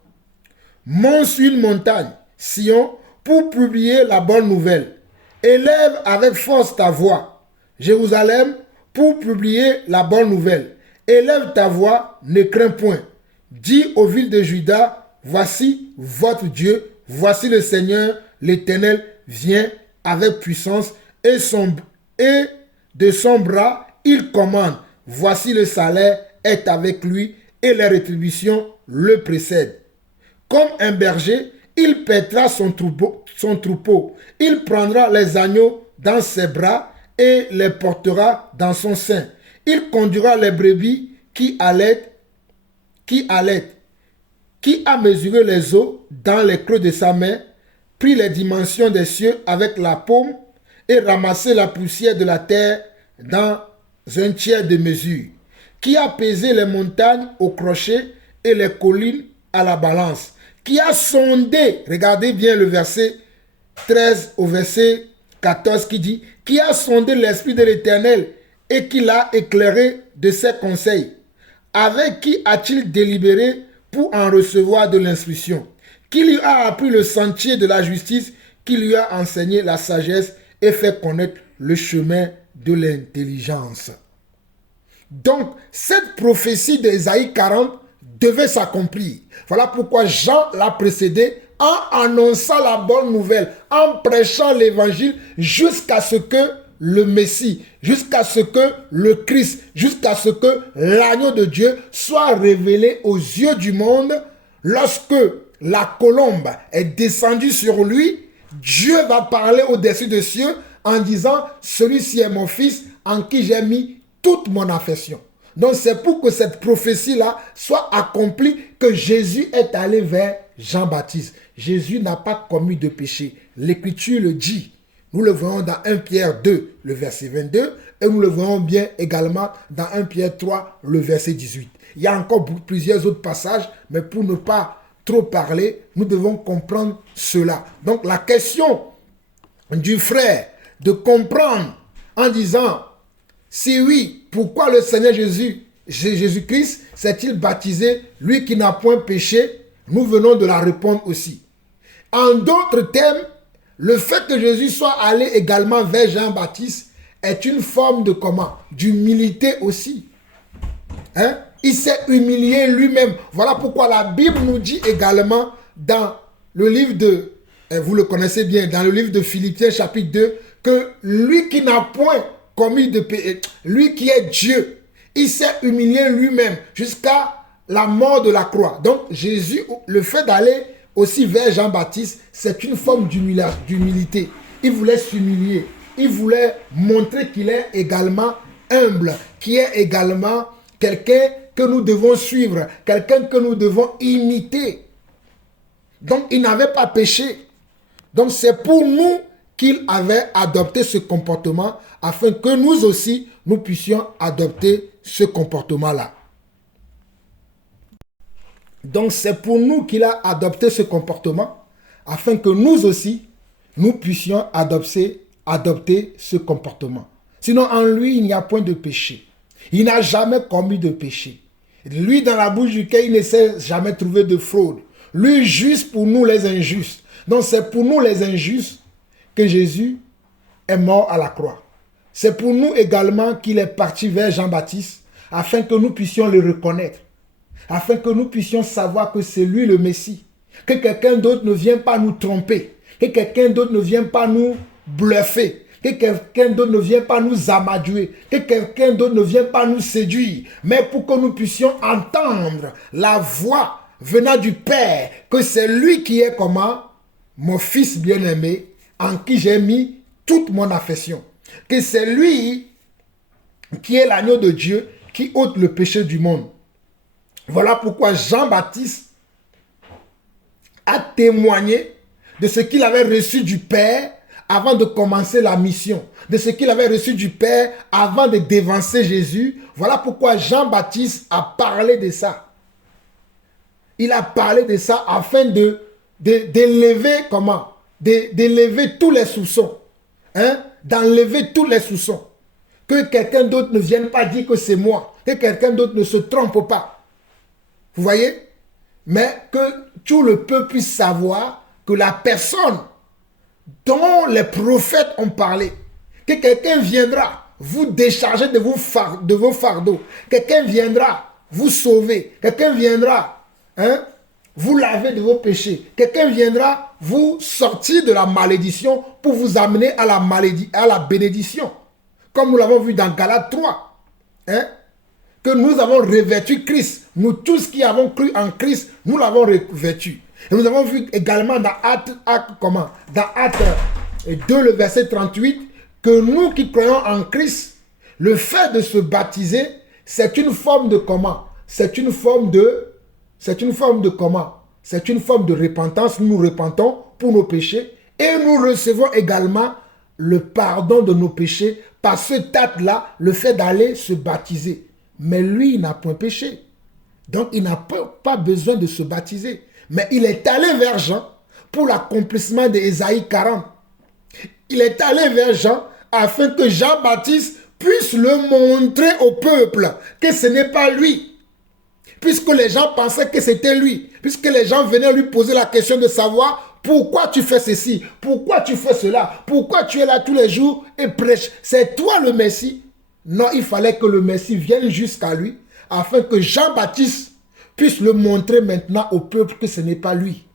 Monte sur une montagne, Sion, pour publier la bonne nouvelle. Élève avec force ta voix, Jérusalem, pour publier la bonne nouvelle. Élève ta voix, ne crains point. Dis aux villes de Juda, voici votre Dieu, voici le Seigneur, l'Éternel vient avec puissance et de son bras il commande. Voici le salaire est avec lui et les rétributions le précèdent. Comme un berger, il paîtra son troupeau. Il prendra les agneaux dans ses bras et les portera dans son sein. Il conduira les brebis qui allaitent, qui a mesuré les eaux dans les creux de sa main, pris les dimensions des cieux avec la paume et ramassé la poussière de la terre dans un tiers de mesure, qui a pesé les montagnes au crochet et les collines à la balance, qui a sondé, regardez bien le verset 13 au verset 14 qui dit, qui a sondé l'Esprit de l'Éternel et qui l'a éclairé de ses conseils. Avec qui a-t-il délibéré pour en recevoir de l'instruction? Qui lui a appris le sentier de la justice, qui lui a enseigné la sagesse et fait connaître le chemin de l'intelligence. Donc, cette prophétie d'Ésaïe 40 devait s'accomplir. Voilà pourquoi Jean l'a précédé en annonçant la bonne nouvelle, en prêchant l'évangile jusqu'à ce que le Messie, jusqu'à ce que le Christ, jusqu'à ce que l'agneau de Dieu soit révélé aux yeux du monde. Lorsque la colombe est descendue sur lui, Dieu va parler au-dessus des cieux en disant, celui-ci est mon fils en qui j'ai mis toute mon affection. Donc c'est pour que cette prophétie-là soit accomplie que Jésus est allé vers Jean-Baptiste. Jésus n'a pas commis de péché. L'Écriture le dit. Nous le voyons dans 1 Pierre 2, le verset 22, et nous le voyons bien également dans 1 Pierre 3, le verset 18. Il y a encore plusieurs autres passages, mais pour ne pas trop parler, nous devons comprendre cela. Donc la question du frère de comprendre en disant, si oui, pourquoi le Seigneur Jésus-Christ s'est-il baptisé, lui qui n'a point péché? Nous venons de la répondre aussi. En d'autres termes, le fait que Jésus soit allé également vers Jean-Baptiste est une forme de comment? D'humilité aussi. Hein? Il s'est humilié lui-même. Voilà pourquoi la Bible nous dit également dans le livre de, vous le connaissez bien, dans le livre de Philippiens chapitre 2, que lui qui n'a point commis de péché, lui qui est Dieu, il s'est humilié lui-même jusqu'à la mort de la croix. Donc Jésus, le fait d'aller aussi vers Jean-Baptiste, c'est une forme d'humilité. Il voulait s'humilier. Il voulait montrer qu'il est également humble, qu'il est également quelqu'un que nous devons suivre, quelqu'un que nous devons imiter. Donc il n'avait pas péché. Donc c'est pour nous qu'il avait adopté ce comportement afin que nous aussi, nous puissions adopter ce comportement-là. Donc c'est pour nous qu'il a adopté ce comportement afin que nous aussi, nous puissions adopter ce comportement. Sinon en lui, il n'y a point de péché. Il n'a jamais commis de péché. Lui, dans la bouche duquel il ne s'est jamais trouvé de fraude. Lui, juste pour nous les injustes. Donc c'est pour nous les injustes que Jésus est mort à la croix. C'est pour nous également qu'il est parti vers Jean-Baptiste afin que nous puissions le reconnaître. Afin que nous puissions savoir que c'est lui le Messie. Que quelqu'un d'autre ne vienne pas nous tromper. Que quelqu'un d'autre ne vienne pas nous bluffer. Que quelqu'un d'autre ne vienne pas nous amadouer. Que quelqu'un d'autre ne vienne pas nous séduire. Mais pour que nous puissions entendre la voix venant du Père. Que c'est lui qui est comment? Mon fils bien-aimé, en qui j'ai mis toute mon affection. Que c'est lui qui est l'agneau de Dieu qui ôte le péché du monde. Voilà pourquoi Jean-Baptiste a témoigné de ce qu'il avait reçu du Père avant de commencer la mission, de ce qu'il avait reçu du Père avant de dévancer Jésus. Voilà pourquoi Jean-Baptiste a parlé de ça. Il a parlé de ça afin d'élever comment? D'élever tous les soupçons. Hein? D'enlever tous les soupçons. Que quelqu'un d'autre ne vienne pas dire que c'est moi. Que quelqu'un d'autre ne se trompe pas. Vous voyez? Mais que tout le peuple puisse savoir que la personne dont les prophètes ont parlé, que quelqu'un viendra vous décharger de vos fardeaux. Quelqu'un viendra vous sauver. Quelqu'un viendra vous laver de vos péchés. Quelqu'un viendra vous sortir de la malédiction pour vous amener à la bénédiction. Comme nous l'avons vu dans Galates 3. Que nous avons revêtu Christ. Nous tous qui avons cru en Christ, nous l'avons revêtu. Et nous avons vu également dans Acte 2, le verset 38, que nous qui croyons en Christ, le fait de se baptiser, c'est une forme de comment? C'est une forme de comment? C'est une forme de repentance. Nous nous repentons pour nos péchés et nous recevons également le pardon de nos péchés par cet acte-là, le fait d'aller se baptiser. Mais lui, il n'a point péché. Donc, il n'a pas besoin de se baptiser. Mais il est allé vers Jean pour l'accomplissement d'Ésaïe 40. Il est allé vers Jean afin que Jean-Baptiste puisse le montrer au peuple que ce n'est pas lui. Puisque les gens pensaient que c'était lui. Puisque les gens venaient lui poser la question de savoir pourquoi tu fais ceci, pourquoi tu fais cela, pourquoi tu es là tous les jours et prêches. C'est toi le Messie. Non, il fallait que le Messie vienne jusqu'à lui afin que Jean-Baptiste puisse le montrer maintenant au peuple que ce n'est pas lui.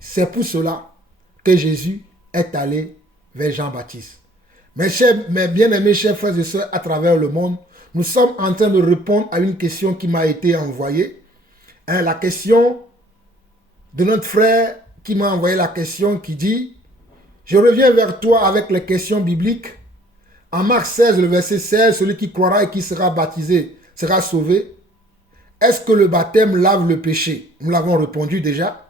C'est pour cela que Jésus est allé vers Jean-Baptiste. Mes bien-aimés chers frères et sœurs à travers le monde, nous sommes en train de répondre à une question qui m'a été envoyée. La question de notre frère qui m'a envoyé la question qui dit « Je reviens vers toi avec les questions bibliques. En Marc 16, le verset 16, celui qui croira et qui sera baptisé sera sauvé. Est-ce que le baptême lave le péché? Nous l'avons répondu déjà.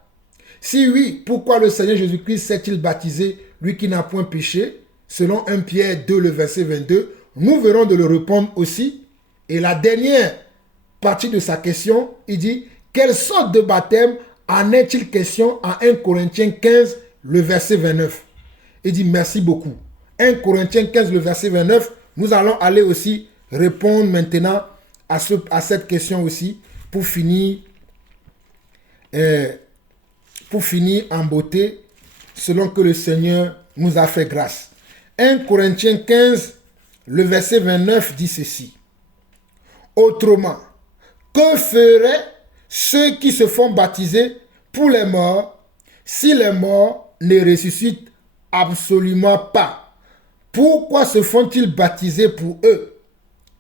Si oui, pourquoi le Seigneur Jésus-Christ s'est-il baptisé, lui qui n'a point péché? Selon 1 Pierre 2, le verset 22, nous verrons de le répondre aussi. Et la dernière partie de sa question, il dit, quelle sorte de baptême en est-il question en 1 Corinthiens 15, le verset 29? Il dit, merci beaucoup. 1 Corinthiens 15, le verset 29, nous allons aller aussi répondre maintenant à cette question aussi pour finir en beauté selon que le Seigneur nous a fait grâce. 1 Corinthiens 15, le verset 29 dit ceci. Autrement, que feraient ceux qui se font baptiser pour les morts si les morts ne ressuscitent absolument pas? Pourquoi se font-ils baptiser pour eux?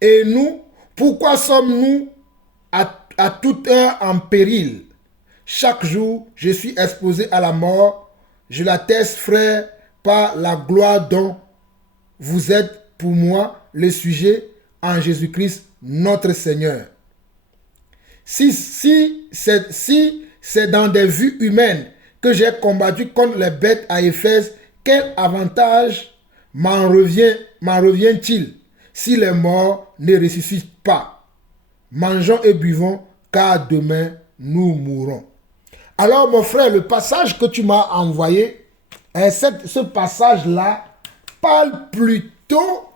Et nous, pourquoi sommes-nous à toute heure en péril? Chaque jour, je suis exposé à la mort. Je l'atteste, frère, par la gloire dont vous êtes pour moi le sujet en Jésus-Christ, notre Seigneur. Si c'est dans des vues humaines que j'ai combattu contre les bêtes à Éphèse, quel avantage m'en revient-il si les morts ne ressuscitent pas? Mangeons et buvons, car demain nous mourrons. Alors mon frère, le passage que tu m'as envoyé, ce passage-là parle plutôt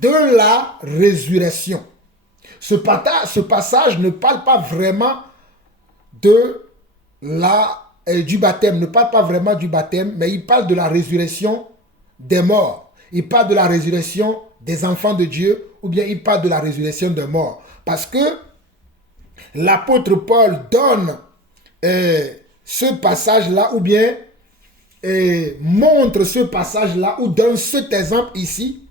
de la résurrection. Ce passage ne parle pas vraiment du baptême, ne parle pas vraiment du baptême, mais il parle de la résurrection des morts. Il parle de la résurrection des enfants de Dieu, ou bien il parle de la résurrection des morts. Parce que l'apôtre Paul donne ce passage-là, ou bien montre ce passage-là, ou donne cet exemple ici,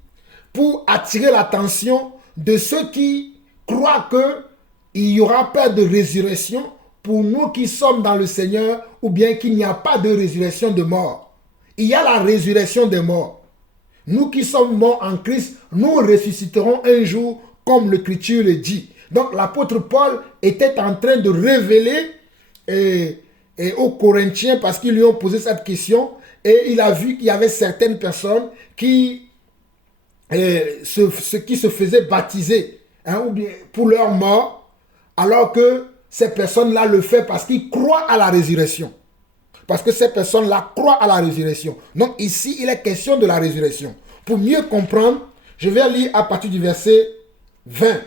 pour attirer l'attention de ceux qui croient qu'il y aura pas de résurrection pour nous qui sommes dans le Seigneur, ou bien qu'il n'y a pas de résurrection de mort. Il y a la résurrection des morts. Nous qui sommes morts en Christ, nous ressusciterons un jour, comme l'Écriture le dit. Donc l'apôtre Paul était en train de révéler et aux Corinthiens parce qu'ils lui ont posé cette question et il a vu qu'il y avait certaines personnes qui qui se faisaient baptiser ou bien pour leur mort, alors que ces personnes-là le font parce qu'ils croient à la résurrection. Parce que ces personnes-là croient à la résurrection. Donc ici, il est question de la résurrection. Pour mieux comprendre, je vais lire à partir du verset 20.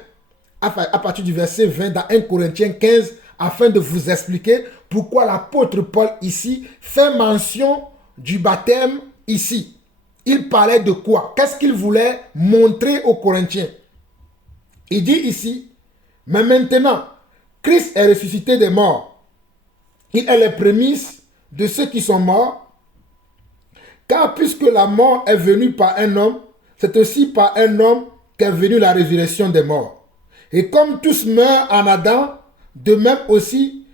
À partir du verset 20 dans 1 Corinthiens 15, afin de vous expliquer pourquoi l'apôtre Paul ici fait mention du baptême ici. Il parlait de quoi? Qu'est-ce qu'il voulait montrer aux Corinthiens? Il dit ici, mais maintenant, Christ est ressuscité des morts. Il est les prémices de ceux qui sont morts. Car puisque la mort est venue par un homme, c'est aussi par un homme qu'est venue la résurrection des morts. Et comme tous meurent en Adam, de même aussi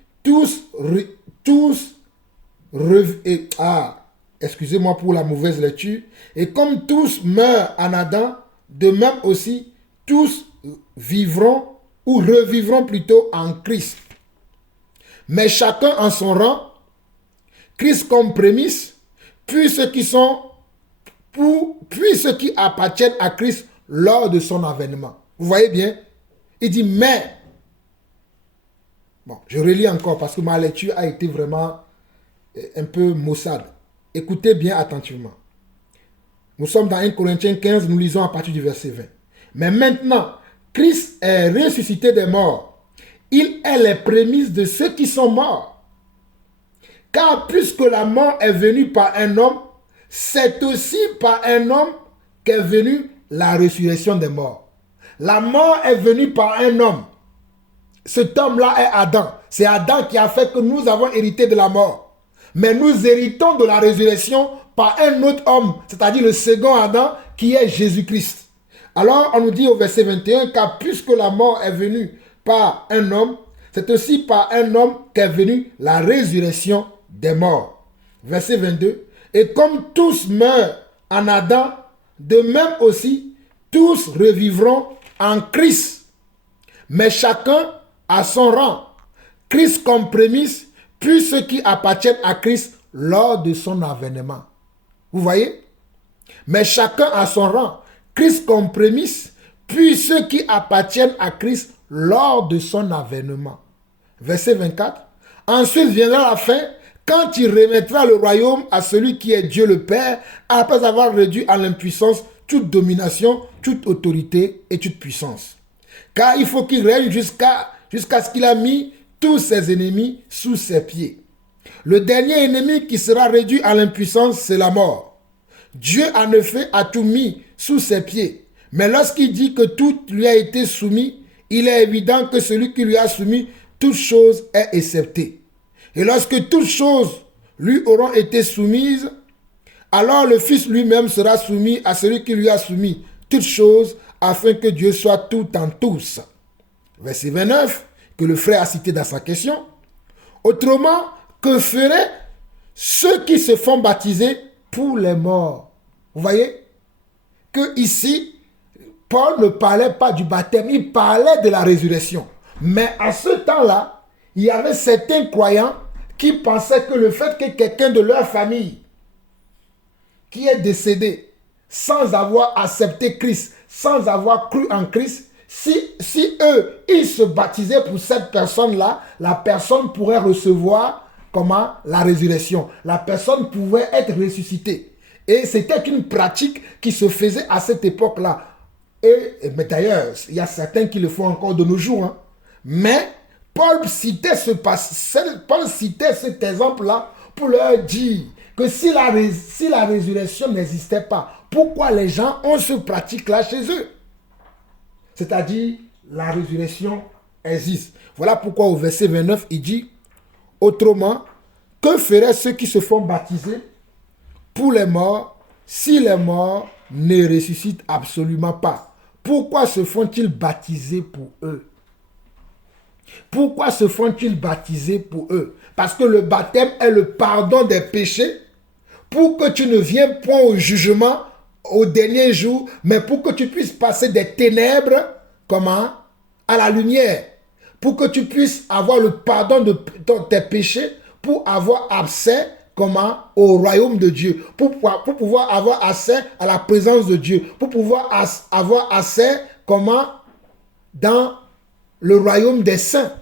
excusez-moi pour la mauvaise lecture. Et comme tous meurent en Adam, de même aussi tous vivront ou revivront plutôt en Christ. Mais chacun en son rang, Christ comme prémisse, puis ceux qui appartiennent à Christ lors de son avènement. Vous voyez bien? Il dit mais. Bon, je relis encore parce que ma lecture a été vraiment un peu maussade. Écoutez bien attentivement. Nous sommes dans 1 Corinthiens 15, nous lisons à partir du verset 20. Mais maintenant, Christ est ressuscité des morts. Il est les prémices de ceux qui sont morts. Car puisque la mort est venue par un homme, c'est aussi par un homme qu'est venue la résurrection des morts. La mort est venue par un homme. Cet homme-là est Adam. C'est Adam qui a fait que nous avons hérité de la mort. Mais nous héritons de la résurrection par un autre homme, c'est-à-dire le second Adam qui est Jésus-Christ. Alors on nous dit au verset 21, car puisque la mort est venue par un homme, c'est aussi par un homme qu'est venue la résurrection des morts. Verset 22, et comme tous meurent en Adam, de même aussi tous revivront en Christ. Mais chacun à son rang. Christ comme prémisse, puis ceux qui appartiennent à Christ lors de son avènement. Vous voyez? Mais chacun à son rang. Christ comme prémisse, puis ceux qui appartiennent à Christ lors de son avènement. Verset 24. Ensuite viendra la fin, quand il remettra le royaume à celui qui est Dieu le Père, après avoir réduit à l'impuissance toute domination, toute autorité et toute puissance. Car il faut qu'il règne jusqu'à ce qu'il a mis tous ses ennemis sous ses pieds. Le dernier ennemi qui sera réduit à l'impuissance, c'est la mort. Dieu, en effet, a tout mis sous ses pieds. Mais lorsqu'il dit que tout lui a été soumis, il est évident que celui qui lui a soumis toute chose est excepté. Et lorsque toutes choses lui auront été soumises, alors le Fils lui-même sera soumis à celui qui lui a soumis toutes choses, afin que Dieu soit tout en tous. Verset 29, que le frère a cité dans sa question. Autrement, que feraient ceux qui se font baptiser pour les morts? Vous voyez que ici, Paul ne parlait pas du baptême, il parlait de la résurrection. Mais à ce temps-là, il y avait certains croyants qui pensaient que le fait que quelqu'un de leur famille qui est décédé sans avoir accepté Christ, sans avoir cru en Christ, si eux, ils se baptisaient pour cette personne-là, la personne pourrait recevoir comment? La résurrection. La personne pouvait être ressuscitée. Et c'était une pratique qui se faisait à cette époque-là. Mais d'ailleurs, il y a certains qui le font encore de nos jours. Hein. Mais Paul citait cet exemple-là pour leur dire que si la résurrection n'existait pas, pourquoi les gens ont ce pratique-là chez eux? C'est-à-dire, la résurrection existe. Voilà pourquoi au verset 29, il dit, autrement, que feraient ceux qui se font baptiser pour les morts si les morts ne ressuscitent absolument pas? Pourquoi se font-ils baptiser pour eux? Pourquoi se font-ils baptiser pour eux? Parce que le baptême est le pardon des péchés pour que tu ne viennes point au jugement au dernier jour, mais pour que tu puisses passer des ténèbres, comment? À la lumière. Pour que tu puisses avoir le pardon de tes péchés, pour avoir accès comment au royaume de Dieu, pour pouvoir avoir accès à la présence de Dieu, pour pouvoir avoir accès comment dans le royaume des saints.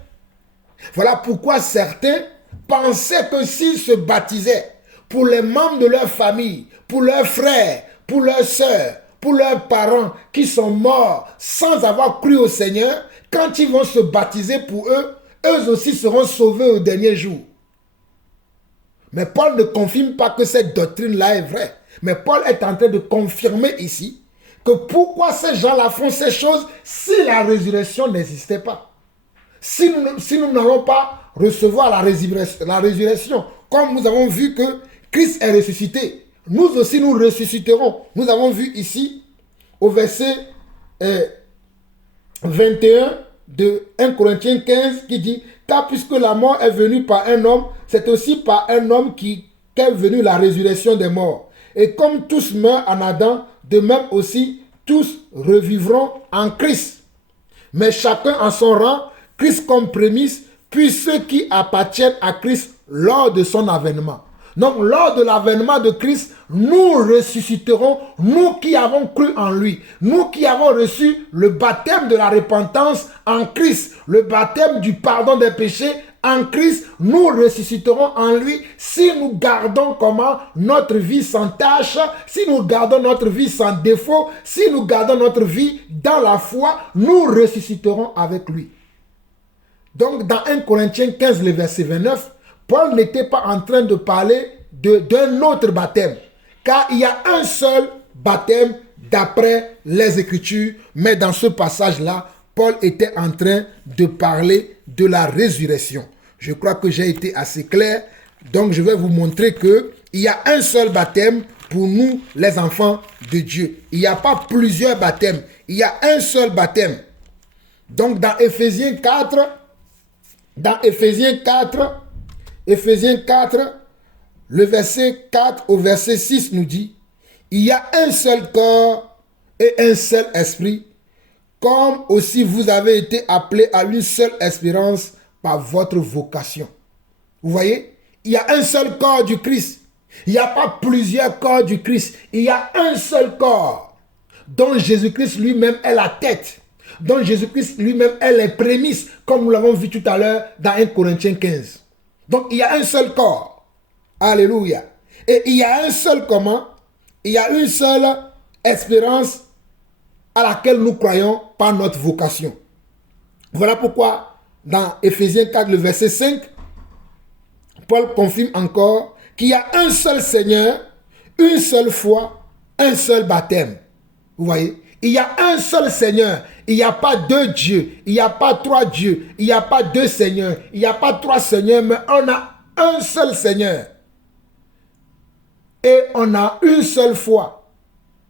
Voilà pourquoi certains pensaient que s'ils se baptisaient pour les membres de leur famille, pour leurs frères, pour leurs sœurs, pour leurs parents qui sont morts sans avoir cru au Seigneur, quand ils vont se baptiser pour eux, eux aussi seront sauvés au dernier jour. Mais Paul ne confirme pas que cette doctrine-là est vraie. Mais Paul est en train de confirmer ici que pourquoi ces gens-là font ces choses si la résurrection n'existait pas. Si nous n'allons pas recevoir la résurrection, comme nous avons vu que Christ est ressuscité, nous aussi nous ressusciterons. Nous avons vu ici au verset 21 de 1 Corinthiens 15 qui dit « Car puisque la mort est venue par un homme, c'est aussi par un homme qu'est venue la résurrection des morts. Et comme tous meurent en Adam, de même aussi tous revivront en Christ. Mais chacun en son rang, Christ comme prémisse, puis ceux qui appartiennent à Christ lors de son avènement. » Donc, lors de l'avènement de Christ, nous ressusciterons, nous qui avons cru en lui, nous qui avons reçu le baptême de la repentance en Christ, le baptême du pardon des péchés en Christ, nous ressusciterons en lui si nous gardons comment notre vie sans tache, si nous gardons notre vie sans défaut, si nous gardons notre vie dans la foi, nous ressusciterons avec lui. Donc, dans 1 Corinthiens 15, le verset 29, Paul n'était pas en train de parler d'un autre baptême, car il y a un seul baptême d'après les Écritures, mais dans ce passage-là, Paul était en train de parler de la résurrection. Je crois que j'ai été assez clair, donc je vais vous montrer qu'il y a un seul baptême pour nous, les enfants de Dieu. Il n'y a pas plusieurs baptêmes, il y a un seul baptême. Donc dans Éphésiens 4, le verset 4 au verset 6 nous dit, il y a un seul corps et un seul esprit, comme aussi vous avez été appelés à une seule espérance par votre vocation. Vous voyez, il y a un seul corps du Christ. Il n'y a pas plusieurs corps du Christ. Il y a un seul corps dont Jésus-Christ lui-même est la tête, dont Jésus-Christ lui-même est les prémices, comme nous l'avons vu tout à l'heure dans 1 Corinthiens 15. Donc, il y a un seul corps. Alléluia. Et il y a un seul comment? Il y a une seule espérance à laquelle nous croyons par notre vocation. Voilà pourquoi, dans Éphésiens 4, le verset 5, Paul confirme encore qu'il y a un seul Seigneur, une seule foi, un seul baptême. Vous voyez? Il y a un seul Seigneur. Il n'y a pas deux dieux. Il n'y a pas trois dieux. Il n'y a pas deux seigneurs. Il n'y a pas trois seigneurs, mais on a un seul Seigneur. Et on a une seule foi.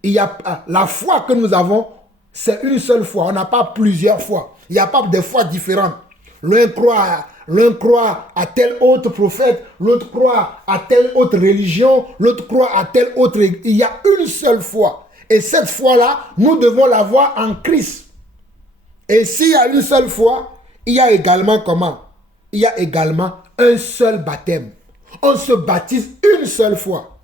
Il y a la foi que nous avons, c'est une seule foi. On n'a pas plusieurs fois. Il n'y a pas de foi différentes. L'un croit à tel autre prophète, l'autre croit à telle autre religion, l'autre croit à telle autre. Il y a une seule foi. Et cette foi-là, nous devons l'avoir en Christ. Et s'il y a une seule foi, il y a également comment? Il y a également un seul baptême. On se baptise une seule fois.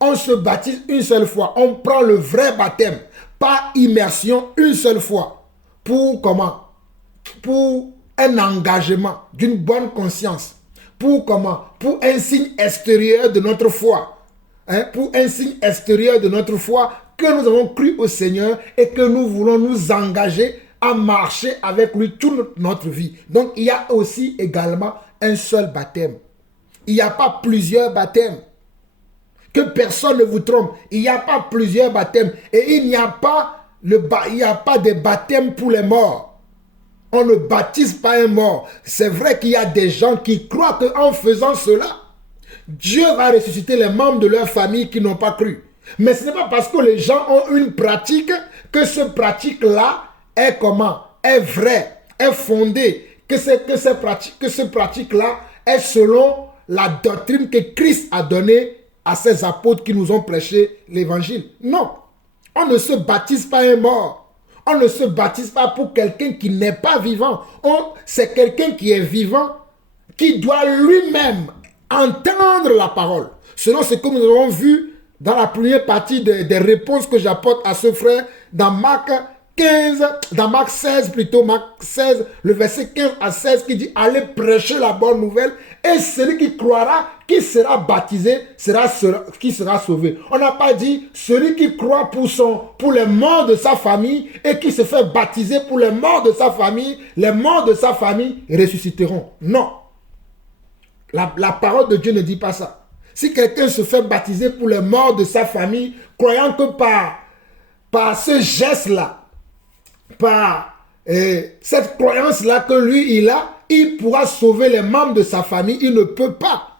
On se baptise une seule fois. On prend le vrai baptême, par immersion, une seule fois. Pour comment? Pour un engagement d'une bonne conscience. Pour comment? Pour un signe extérieur de notre foi. Pour un signe extérieur de notre foi que nous avons cru au Seigneur et que nous voulons nous engager à marcher avec lui toute notre vie. Donc, il y a aussi également un seul baptême. Il n'y a pas plusieurs baptêmes. Que personne ne vous trompe. Il n'y a pas plusieurs baptêmes. Et il n'y a pas de baptême pour les morts. On ne baptise pas un mort. C'est vrai qu'il y a des gens qui croient qu'en faisant cela, Dieu va ressusciter les membres de leur famille qui n'ont pas cru. Mais ce n'est pas parce que les gens ont une pratique que cette pratique-là est comment? Est vraie, est fondée, que cette pratique-là est selon la doctrine que Christ a donnée à ses apôtres qui nous ont prêché l'évangile. Non, on ne se baptise pas un mort. On ne se baptise pas pour quelqu'un qui n'est pas vivant. C'est quelqu'un qui est vivant, qui doit lui-même entendre la parole. Selon ce que nous avons vu dans la première partie des réponses que j'apporte à ce frère dans Marc 15, dans Marc 16 plutôt, Marc 16, le verset 15 à 16 qui dit allez prêcher la bonne nouvelle et celui qui croira, qui sera baptisé, qui sera sauvé. On n'a pas dit celui qui croit pour les morts de sa famille et qui se fait baptiser pour les morts de sa famille ressusciteront. Non. La parole de Dieu ne dit pas ça. Si quelqu'un se fait baptiser pour les morts de sa famille, croyant que par ce geste-là, par cette croyance-là que lui, il pourra sauver les membres de sa famille, il ne peut pas.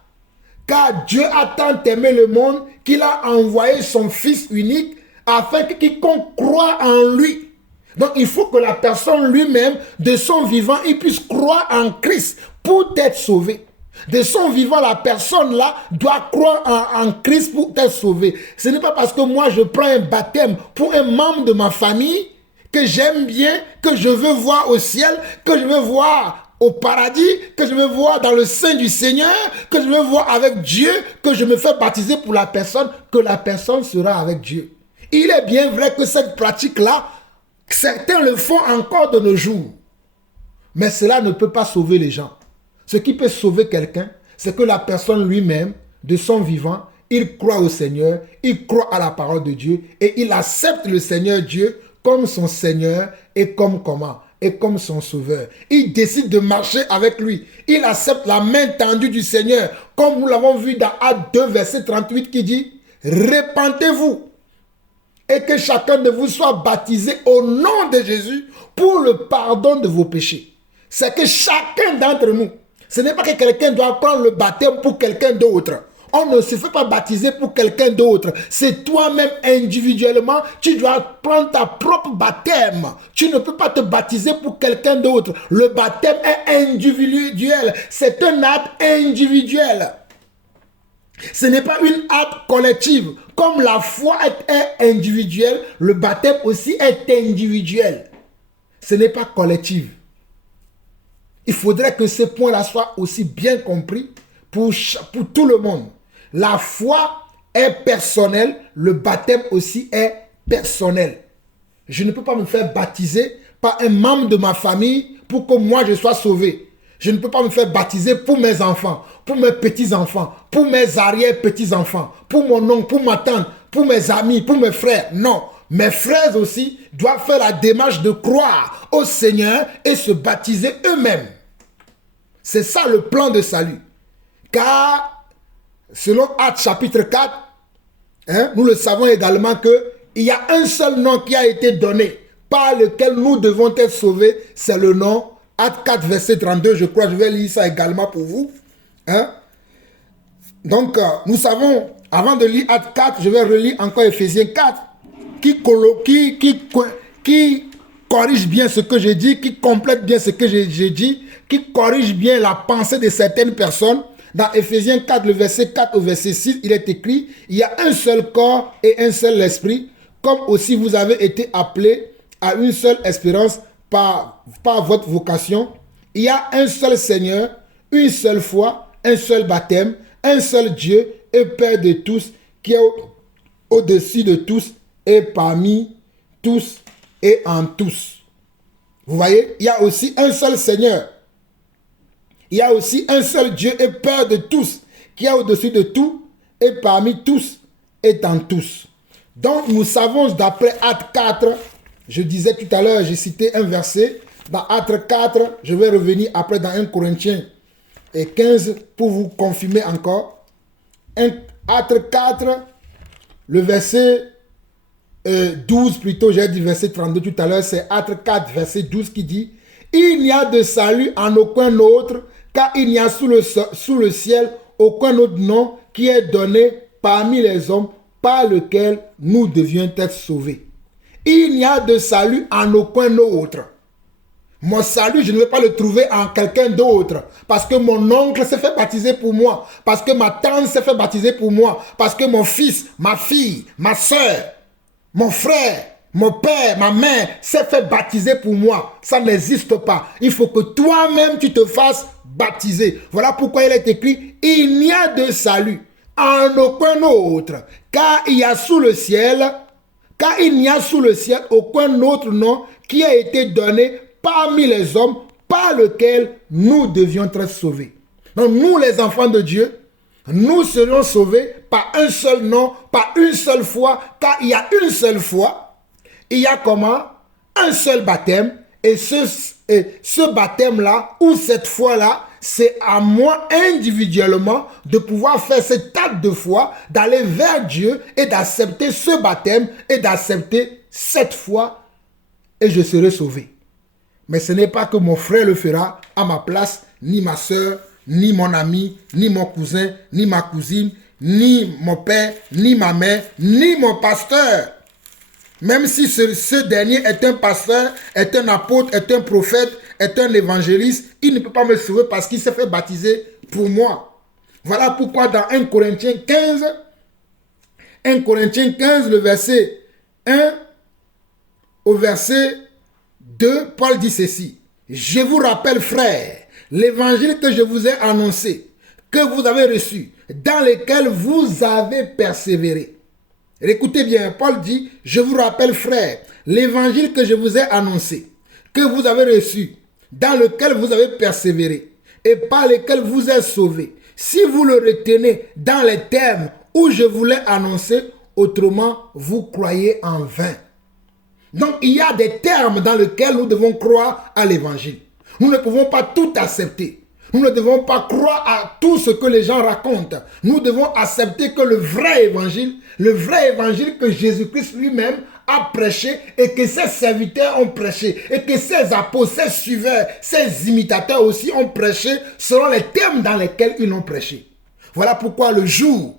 Car Dieu a tant aimé le monde qu'il a envoyé son Fils unique afin que quiconque croit en lui. Donc il faut que la personne lui-même, de son vivant, il puisse croire en Christ pour être sauvé. De son vivant, la personne là doit croire en Christ pour être sauvée. Ce n'est pas parce que moi je prends un baptême pour un membre de ma famille que j'aime bien, que je veux voir au ciel, que je veux voir au paradis, que je veux voir dans le sein du Seigneur, que je veux voir avec Dieu, que je me fais baptiser pour la personne, que la personne sera avec Dieu. Il est bien vrai que cette pratique-là, certains le font encore de nos jours. Mais cela ne peut pas sauver les gens. Ce qui peut sauver quelqu'un, c'est que la personne lui-même, de son vivant, il croit au Seigneur, il croit à la parole de Dieu et il accepte le Seigneur Dieu comme son Seigneur et comme comment? Et comme son sauveur. Il décide de marcher avec lui. Il accepte la main tendue du Seigneur, comme nous l'avons vu dans Actes 2, verset 38 qui dit « Répentez-vous et que chacun de vous soit baptisé au nom de Jésus pour le pardon de vos péchés. » C'est que chacun d'entre nous, ce n'est pas que quelqu'un doit prendre le baptême pour quelqu'un d'autre. On ne se fait pas baptiser pour quelqu'un d'autre. C'est toi-même individuellement, tu dois prendre ta propre baptême. Tu ne peux pas te baptiser pour quelqu'un d'autre. Le baptême est individuel. C'est un acte individuel. Ce n'est pas une acte collective. Comme la foi est individuelle, le baptême aussi est individuel. Ce n'est pas collectif. Il faudrait que ce point-là soit aussi bien compris pour tout le monde. La foi est personnelle, le baptême aussi est personnel. Je ne peux pas me faire baptiser par un membre de ma famille pour que moi je sois sauvé. Je ne peux pas me faire baptiser pour mes enfants, pour mes petits-enfants, pour mes arrière-petits-enfants, pour mon oncle, pour ma tante, pour mes amis, pour mes frères. Non, mes frères aussi doivent faire la démarche de croire au Seigneur et se baptiser eux-mêmes. C'est ça le plan de salut. Car selon Actes chapitre 4, nous le savons également qu'il y a un seul nom qui a été donné par lequel nous devons être sauvés, c'est le nom, Actes 4 verset 32, je crois, je vais lire ça également pour vous. Donc, nous savons, avant de lire Actes 4, je vais relire encore Ephésiens 4, qui corrige bien ce que j'ai dit, qui complète bien ce que j'ai dit, qui corrige bien la pensée de certaines personnes. Dans Ephésiens 4, le verset 4 au verset 6, il est écrit, il y a un seul corps et un seul esprit, comme aussi vous avez été appelés à une seule espérance par votre vocation. Il y a un seul Seigneur, une seule foi, un seul baptême, un seul Dieu et Père de tous, qui est au-dessus de tous et parmi tous et en tous. Vous voyez, il y a aussi un seul Seigneur. Il y a aussi un seul Dieu et Père de tous, qui est au-dessus de tout, et parmi tous, et en tous. Donc, nous savons d'après Actes 4, je disais tout à l'heure, j'ai cité un verset, dans Actes 4, je vais revenir après dans 1 Corinthiens et 15 pour vous confirmer encore. Actes 4, le verset 12 plutôt, j'ai dit verset 32 tout à l'heure, c'est Actes 4, verset 12 qui dit « Il n'y a de salut en aucun autre, car il n'y a sous le ciel aucun autre nom qui est donné parmi les hommes par lequel nous devions être sauvés. » Il n'y a de salut en aucun autre. Mon salut, je ne vais pas le trouver en quelqu'un d'autre. Parce que mon oncle s'est fait baptiser pour moi. Parce que ma tante s'est fait baptiser pour moi. Parce que mon fils, ma fille, ma soeur, mon frère, mon père, ma mère s'est fait baptiser pour moi. Ça n'existe pas. Il faut que toi-même tu te fasses baptisés. Voilà pourquoi il est écrit, il n'y a de salut en aucun autre, car il n'y a sous le ciel aucun autre nom qui a été donné parmi les hommes par lequel nous devions être sauvés. Donc nous les enfants de Dieu, nous serons sauvés par un seul nom, par une seule foi, car il y a une seule foi. Il y a comment? Un seul baptême. Et ce baptême-là, ou cette foi-là, c'est à moi individuellement de pouvoir faire cet acte de foi, d'aller vers Dieu et d'accepter ce baptême et d'accepter cette foi et je serai sauvé. Mais ce n'est pas que mon frère le fera à ma place, ni ma soeur, ni mon ami, ni mon cousin, ni ma cousine, ni mon père, ni ma mère, ni mon pasteur. Même si ce dernier est un pasteur, est un apôtre, est un prophète, est un évangéliste, il ne peut pas me sauver parce qu'il s'est fait baptiser pour moi. Voilà pourquoi dans 1 Corinthiens 15, le verset 1 au verset 2, Paul dit ceci. Je vous rappelle, frères, l'évangile que je vous ai annoncé, que vous avez reçu, dans lequel vous avez persévéré. Écoutez bien, Paul dit, je vous rappelle, frères, l'évangile que je vous ai annoncé, que vous avez reçu, dans lequel vous avez persévéré, et par lequel vous êtes sauvés. Si vous le retenez dans les termes où je vous l'ai annoncé, autrement, vous croyez en vain. Donc, il y a des termes dans lesquels nous devons croire à l'évangile. Nous ne pouvons pas tout accepter. Nous ne devons pas croire à tout ce que les gens racontent. Nous devons accepter que le vrai évangile que Jésus-Christ lui-même a prêché et que ses serviteurs ont prêché et que ses apôtres, ses suiveurs, ses imitateurs aussi ont prêché selon les termes dans lesquels ils l'ont prêché. Voilà pourquoi le jour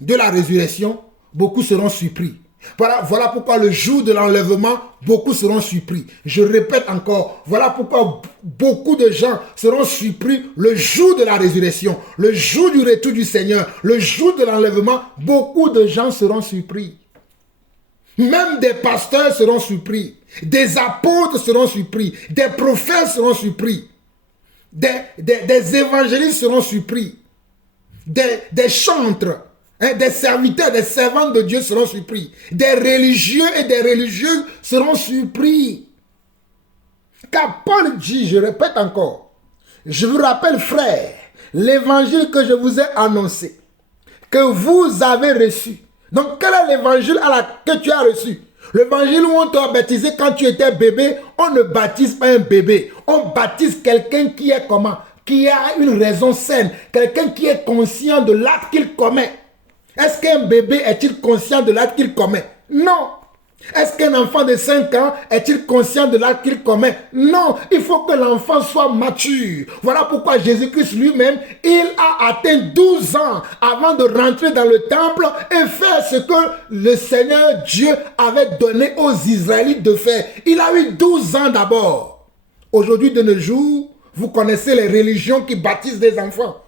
de la résurrection, beaucoup seront surpris. Voilà pourquoi le jour de l'enlèvement, beaucoup seront surpris. Je répète encore, voilà pourquoi beaucoup de gens seront surpris le jour de la résurrection, le jour du retour du Seigneur, le jour de l'enlèvement, beaucoup de gens seront surpris. Même des pasteurs seront surpris, des apôtres seront surpris, des prophètes seront surpris, des évangélistes seront surpris, des chantres, des serviteurs, des servantes de Dieu seront surpris. Des religieux et des religieuses seront surpris. Car Paul dit, je répète encore, je vous rappelle, frères, l'évangile que je vous ai annoncé, que vous avez reçu. Donc, quel est l'évangile que tu as reçu? L'évangile où on t'a baptisé quand tu étais bébé, on ne baptise pas un bébé. On baptise quelqu'un qui est comment? Qui a une raison saine. Quelqu'un qui est conscient de l'acte qu'il commet. Est-ce qu'un bébé est-il conscient de l'acte qu'il commet? Non. Est-ce qu'un enfant de 5 ans est-il conscient de l'acte qu'il commet? Non. Il faut que l'enfant soit mature. Voilà pourquoi Jésus-Christ lui-même, il a atteint 12 ans avant de rentrer dans le temple et faire ce que le Seigneur Dieu avait donné aux Israélites de faire. Il a eu 12 ans d'abord. Aujourd'hui, de nos jours, vous connaissez les religions qui baptisent des enfants.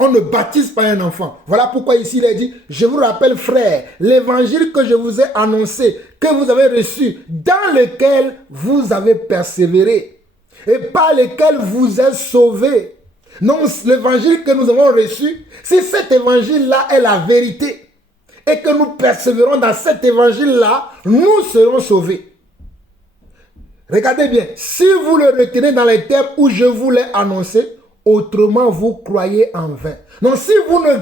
On ne baptise pas un enfant. Voilà pourquoi ici il est dit, je vous rappelle, frères, l'évangile que je vous ai annoncé, que vous avez reçu, dans lequel vous avez persévéré et par lequel vous êtes sauvés. Non, l'évangile que nous avons reçu, si cet évangile-là est la vérité et que nous persévérons dans cet évangile-là, nous serons sauvés. Regardez bien, si vous le retenez dans les termes où je vous l'ai annoncé, autrement, vous croyez en vain. Donc, si vous ne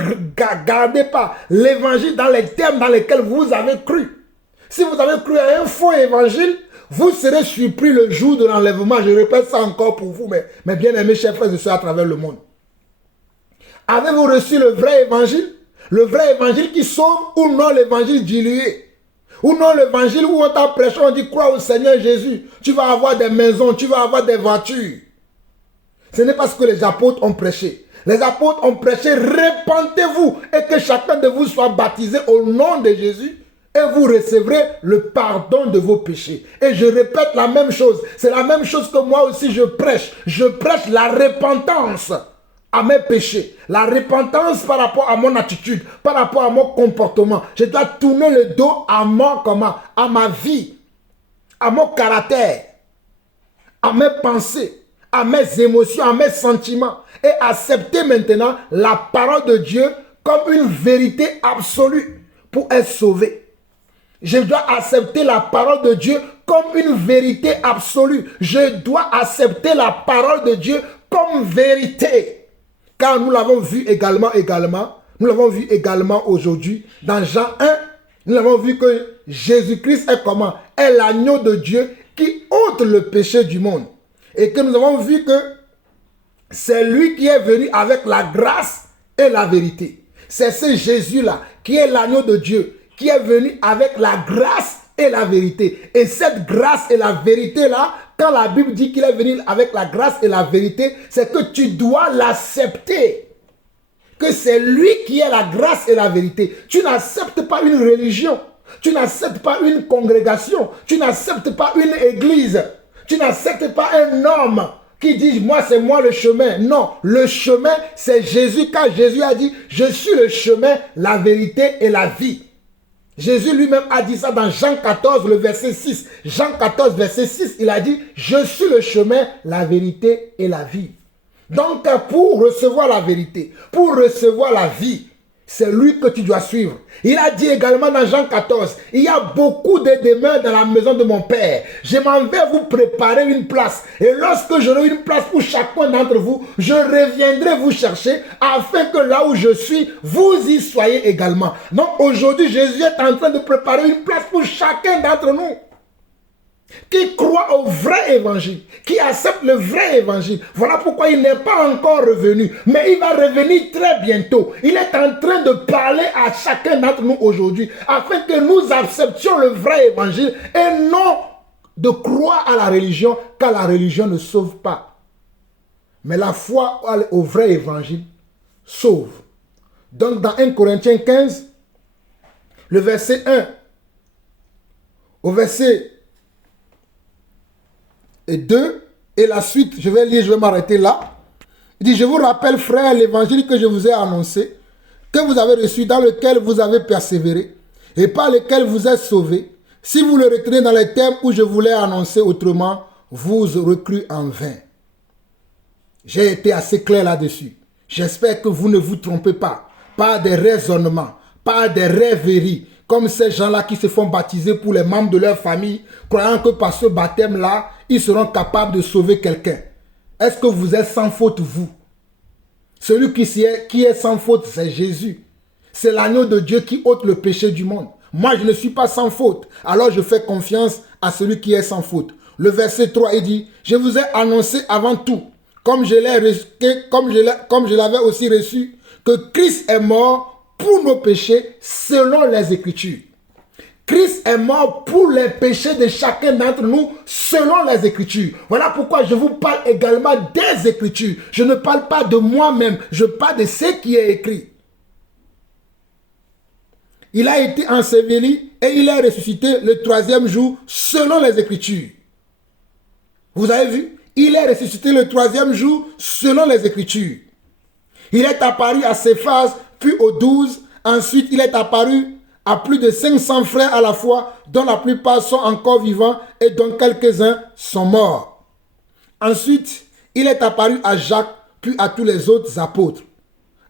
gardez pas l'évangile dans les termes dans lesquels vous avez cru, si vous avez cru à un faux évangile, vous serez surpris le jour de l'enlèvement. Je répète ça encore pour vous, mes bien-aimés chers frères et sœurs à travers le monde. Avez-vous reçu le vrai évangile? Le vrai évangile qui sauve ou non l'évangile dilué? Ou non l'évangile où on t'a prêché, on dit crois au Seigneur Jésus. Tu vas avoir des maisons, tu vas avoir des voitures. Ce n'est pas ce que les apôtres ont prêché. Les apôtres ont prêché, répentez-vous et que chacun de vous soit baptisé au nom de Jésus et vous recevrez le pardon de vos péchés. Et je répète la même chose. C'est la même chose que moi aussi je prêche. Je prêche la repentance à mes péchés. La repentance par rapport à mon attitude, par rapport à mon comportement. Je dois tourner le dos à ma vie, à mon caractère, à mes pensées, à mes émotions, à mes sentiments et accepter maintenant la parole de Dieu comme une vérité absolue pour être sauvé. Je dois accepter la parole de Dieu comme une vérité absolue. Je dois accepter la parole de Dieu comme vérité. Car nous l'avons vu également, nous l'avons vu également aujourd'hui dans Jean 1, nous l'avons vu que Jésus-Christ est comment? Est l'agneau de Dieu qui ôte le péché du monde. Et que nous avons vu que c'est lui qui est venu avec la grâce et la vérité. C'est ce Jésus-là qui est l'agneau de Dieu, qui est venu avec la grâce et la vérité. Et cette grâce et la vérité-là, quand la Bible dit qu'il est venu avec la grâce et la vérité, c'est que tu dois l'accepter. Que c'est lui qui est la grâce et la vérité. Tu n'acceptes pas une religion. Tu n'acceptes pas une congrégation. Tu n'acceptes pas une église. Tu n'acceptes pas un homme qui dit, moi c'est moi le chemin. Non, le chemin c'est Jésus, car Jésus a dit, je suis le chemin, la vérité et la vie. Jésus lui-même a dit ça dans Jean 14, le verset 6. Jean 14, verset 6, il a dit, je suis le chemin, la vérité et la vie. Donc, pour recevoir la vérité, pour recevoir la vie, c'est lui que tu dois suivre. Il a dit également dans Jean 14, il y a beaucoup de demeures dans la maison de mon Père. Je m'en vais vous préparer une place. Et lorsque j'aurai une place pour chacun d'entre vous, je reviendrai vous chercher afin que là où je suis, vous y soyez également. Donc aujourd'hui, Jésus est en train de préparer une place pour chacun d'entre nous qui croit au vrai évangile, qui accepte le vrai évangile. Voilà pourquoi il n'est pas encore revenu, mais il va revenir très bientôt. Il est en train de parler à chacun d'entre nous aujourd'hui, afin que nous acceptions le vrai évangile et non de croire à la religion, car la religion ne sauve pas. Mais la foi au vrai évangile sauve. Donc dans 1 Corinthiens 15, le verset 1 au verset et 2, et la suite, je vais lire, je vais m'arrêter là. Il dit, je vous rappelle, frères, l'évangile que je vous ai annoncé, que vous avez reçu, dans lequel vous avez persévéré, et par lequel vous êtes sauvés. Si vous le retenez dans les termes où je vous l'ai annoncé autrement, vous recrue en vain. J'ai été assez clair là-dessus. J'espère que vous ne vous trompez pas, pas des raisonnements, pas des rêveries, comme ces gens-là qui se font baptiser pour les membres de leur famille, croyant que par ce baptême-là, ils seront capables de sauver quelqu'un. Est-ce que vous êtes sans faute, vous? Celui qui est sans faute, c'est Jésus. C'est l'agneau de Dieu qui ôte le péché du monde. Moi, je ne suis pas sans faute. Alors, je fais confiance à celui qui est sans faute. Le verset 3, il dit, je vous ai annoncé avant tout, comme je l'avais aussi reçu, que Christ est mort pour nos péchés selon les Écritures. Christ est mort pour les péchés de chacun d'entre nous selon les Écritures. Voilà pourquoi je vous parle également des Écritures. Je ne parle pas de moi-même, je parle de ce qui est écrit. Il a été enseveli et il est ressuscité le troisième jour selon les Écritures. Vous avez vu? Il est ressuscité le troisième jour selon les Écritures. Il est apparu à Céphas, puis aux 12. Ensuite, il est apparu à plus de 500 frères à la fois, dont la plupart sont encore vivants et dont quelques-uns sont morts. Ensuite, il est apparu à Jacques, puis à tous les autres apôtres.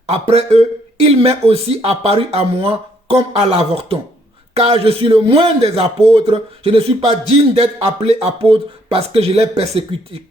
Après eux, il m'est aussi apparu à moi comme à l'avorton. Car je suis le moindre des apôtres, je ne suis pas digne d'être appelé apôtre parce que j'ai persécuté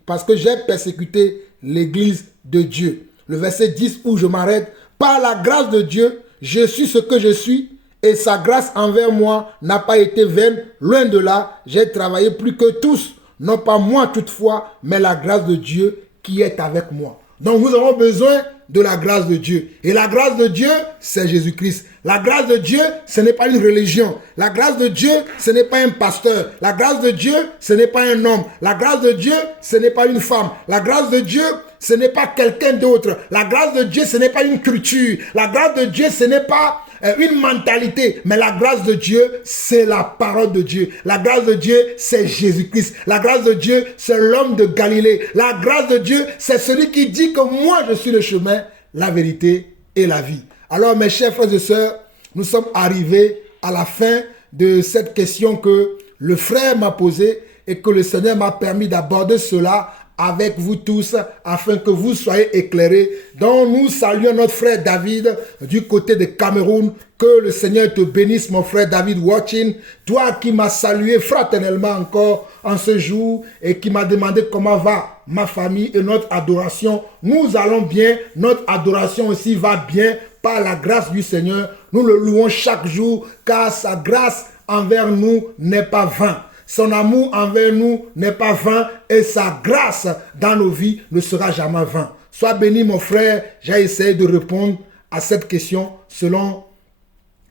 l'église de Dieu. Le verset 10 où je m'arrête. Par la grâce de Dieu, je suis ce que je suis et sa grâce envers moi n'a pas été vaine. Loin de là, j'ai travaillé plus que tous. Non pas moi toutefois, mais la grâce de Dieu qui est avec moi. Donc nous avons besoin de la grâce de Dieu. Et la grâce de Dieu, c'est Jésus-Christ. La grâce de Dieu, ce n'est pas une religion. La grâce de Dieu, ce n'est pas un pasteur. La grâce de Dieu, ce n'est pas un homme. La grâce de Dieu, ce n'est pas une femme. La grâce de Dieu, ce n'est pas quelqu'un d'autre. La grâce de Dieu, ce n'est pas une culture. La grâce de Dieu, ce n'est pas une mentalité. Mais la grâce de Dieu, c'est la parole de Dieu. La grâce de Dieu, c'est Jésus-Christ. La grâce de Dieu, c'est l'homme de Galilée. La grâce de Dieu, c'est celui qui dit que moi, je suis le chemin, la vérité et la vie. Alors, mes chers frères et sœurs, nous sommes arrivés à la fin de cette question que le frère m'a posée et que le Seigneur m'a permis d'aborder cela avec vous tous afin que vous soyez éclairés. Donc nous saluons notre frère David du côté de Cameroun. Que le Seigneur te bénisse, mon frère David Watching. Toi qui m'as salué fraternellement encore en ce jour et qui m'a demandé comment va ma famille et notre adoration. Nous allons bien. Notre adoration aussi va bien par la grâce du Seigneur. Nous le louons chaque jour car sa grâce envers nous n'est pas vain. Son amour envers nous n'est pas vain et sa grâce dans nos vies ne sera jamais vain. Sois béni, mon frère. J'ai essayé de répondre à cette question selon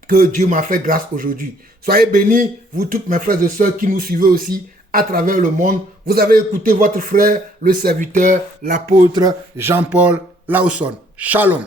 que Dieu m'a fait grâce aujourd'hui. Soyez bénis, vous toutes mes frères et sœurs qui nous suivez aussi à travers le monde. Vous avez écouté votre frère, le serviteur, l'apôtre Jean-Paul Lawson. Shalom.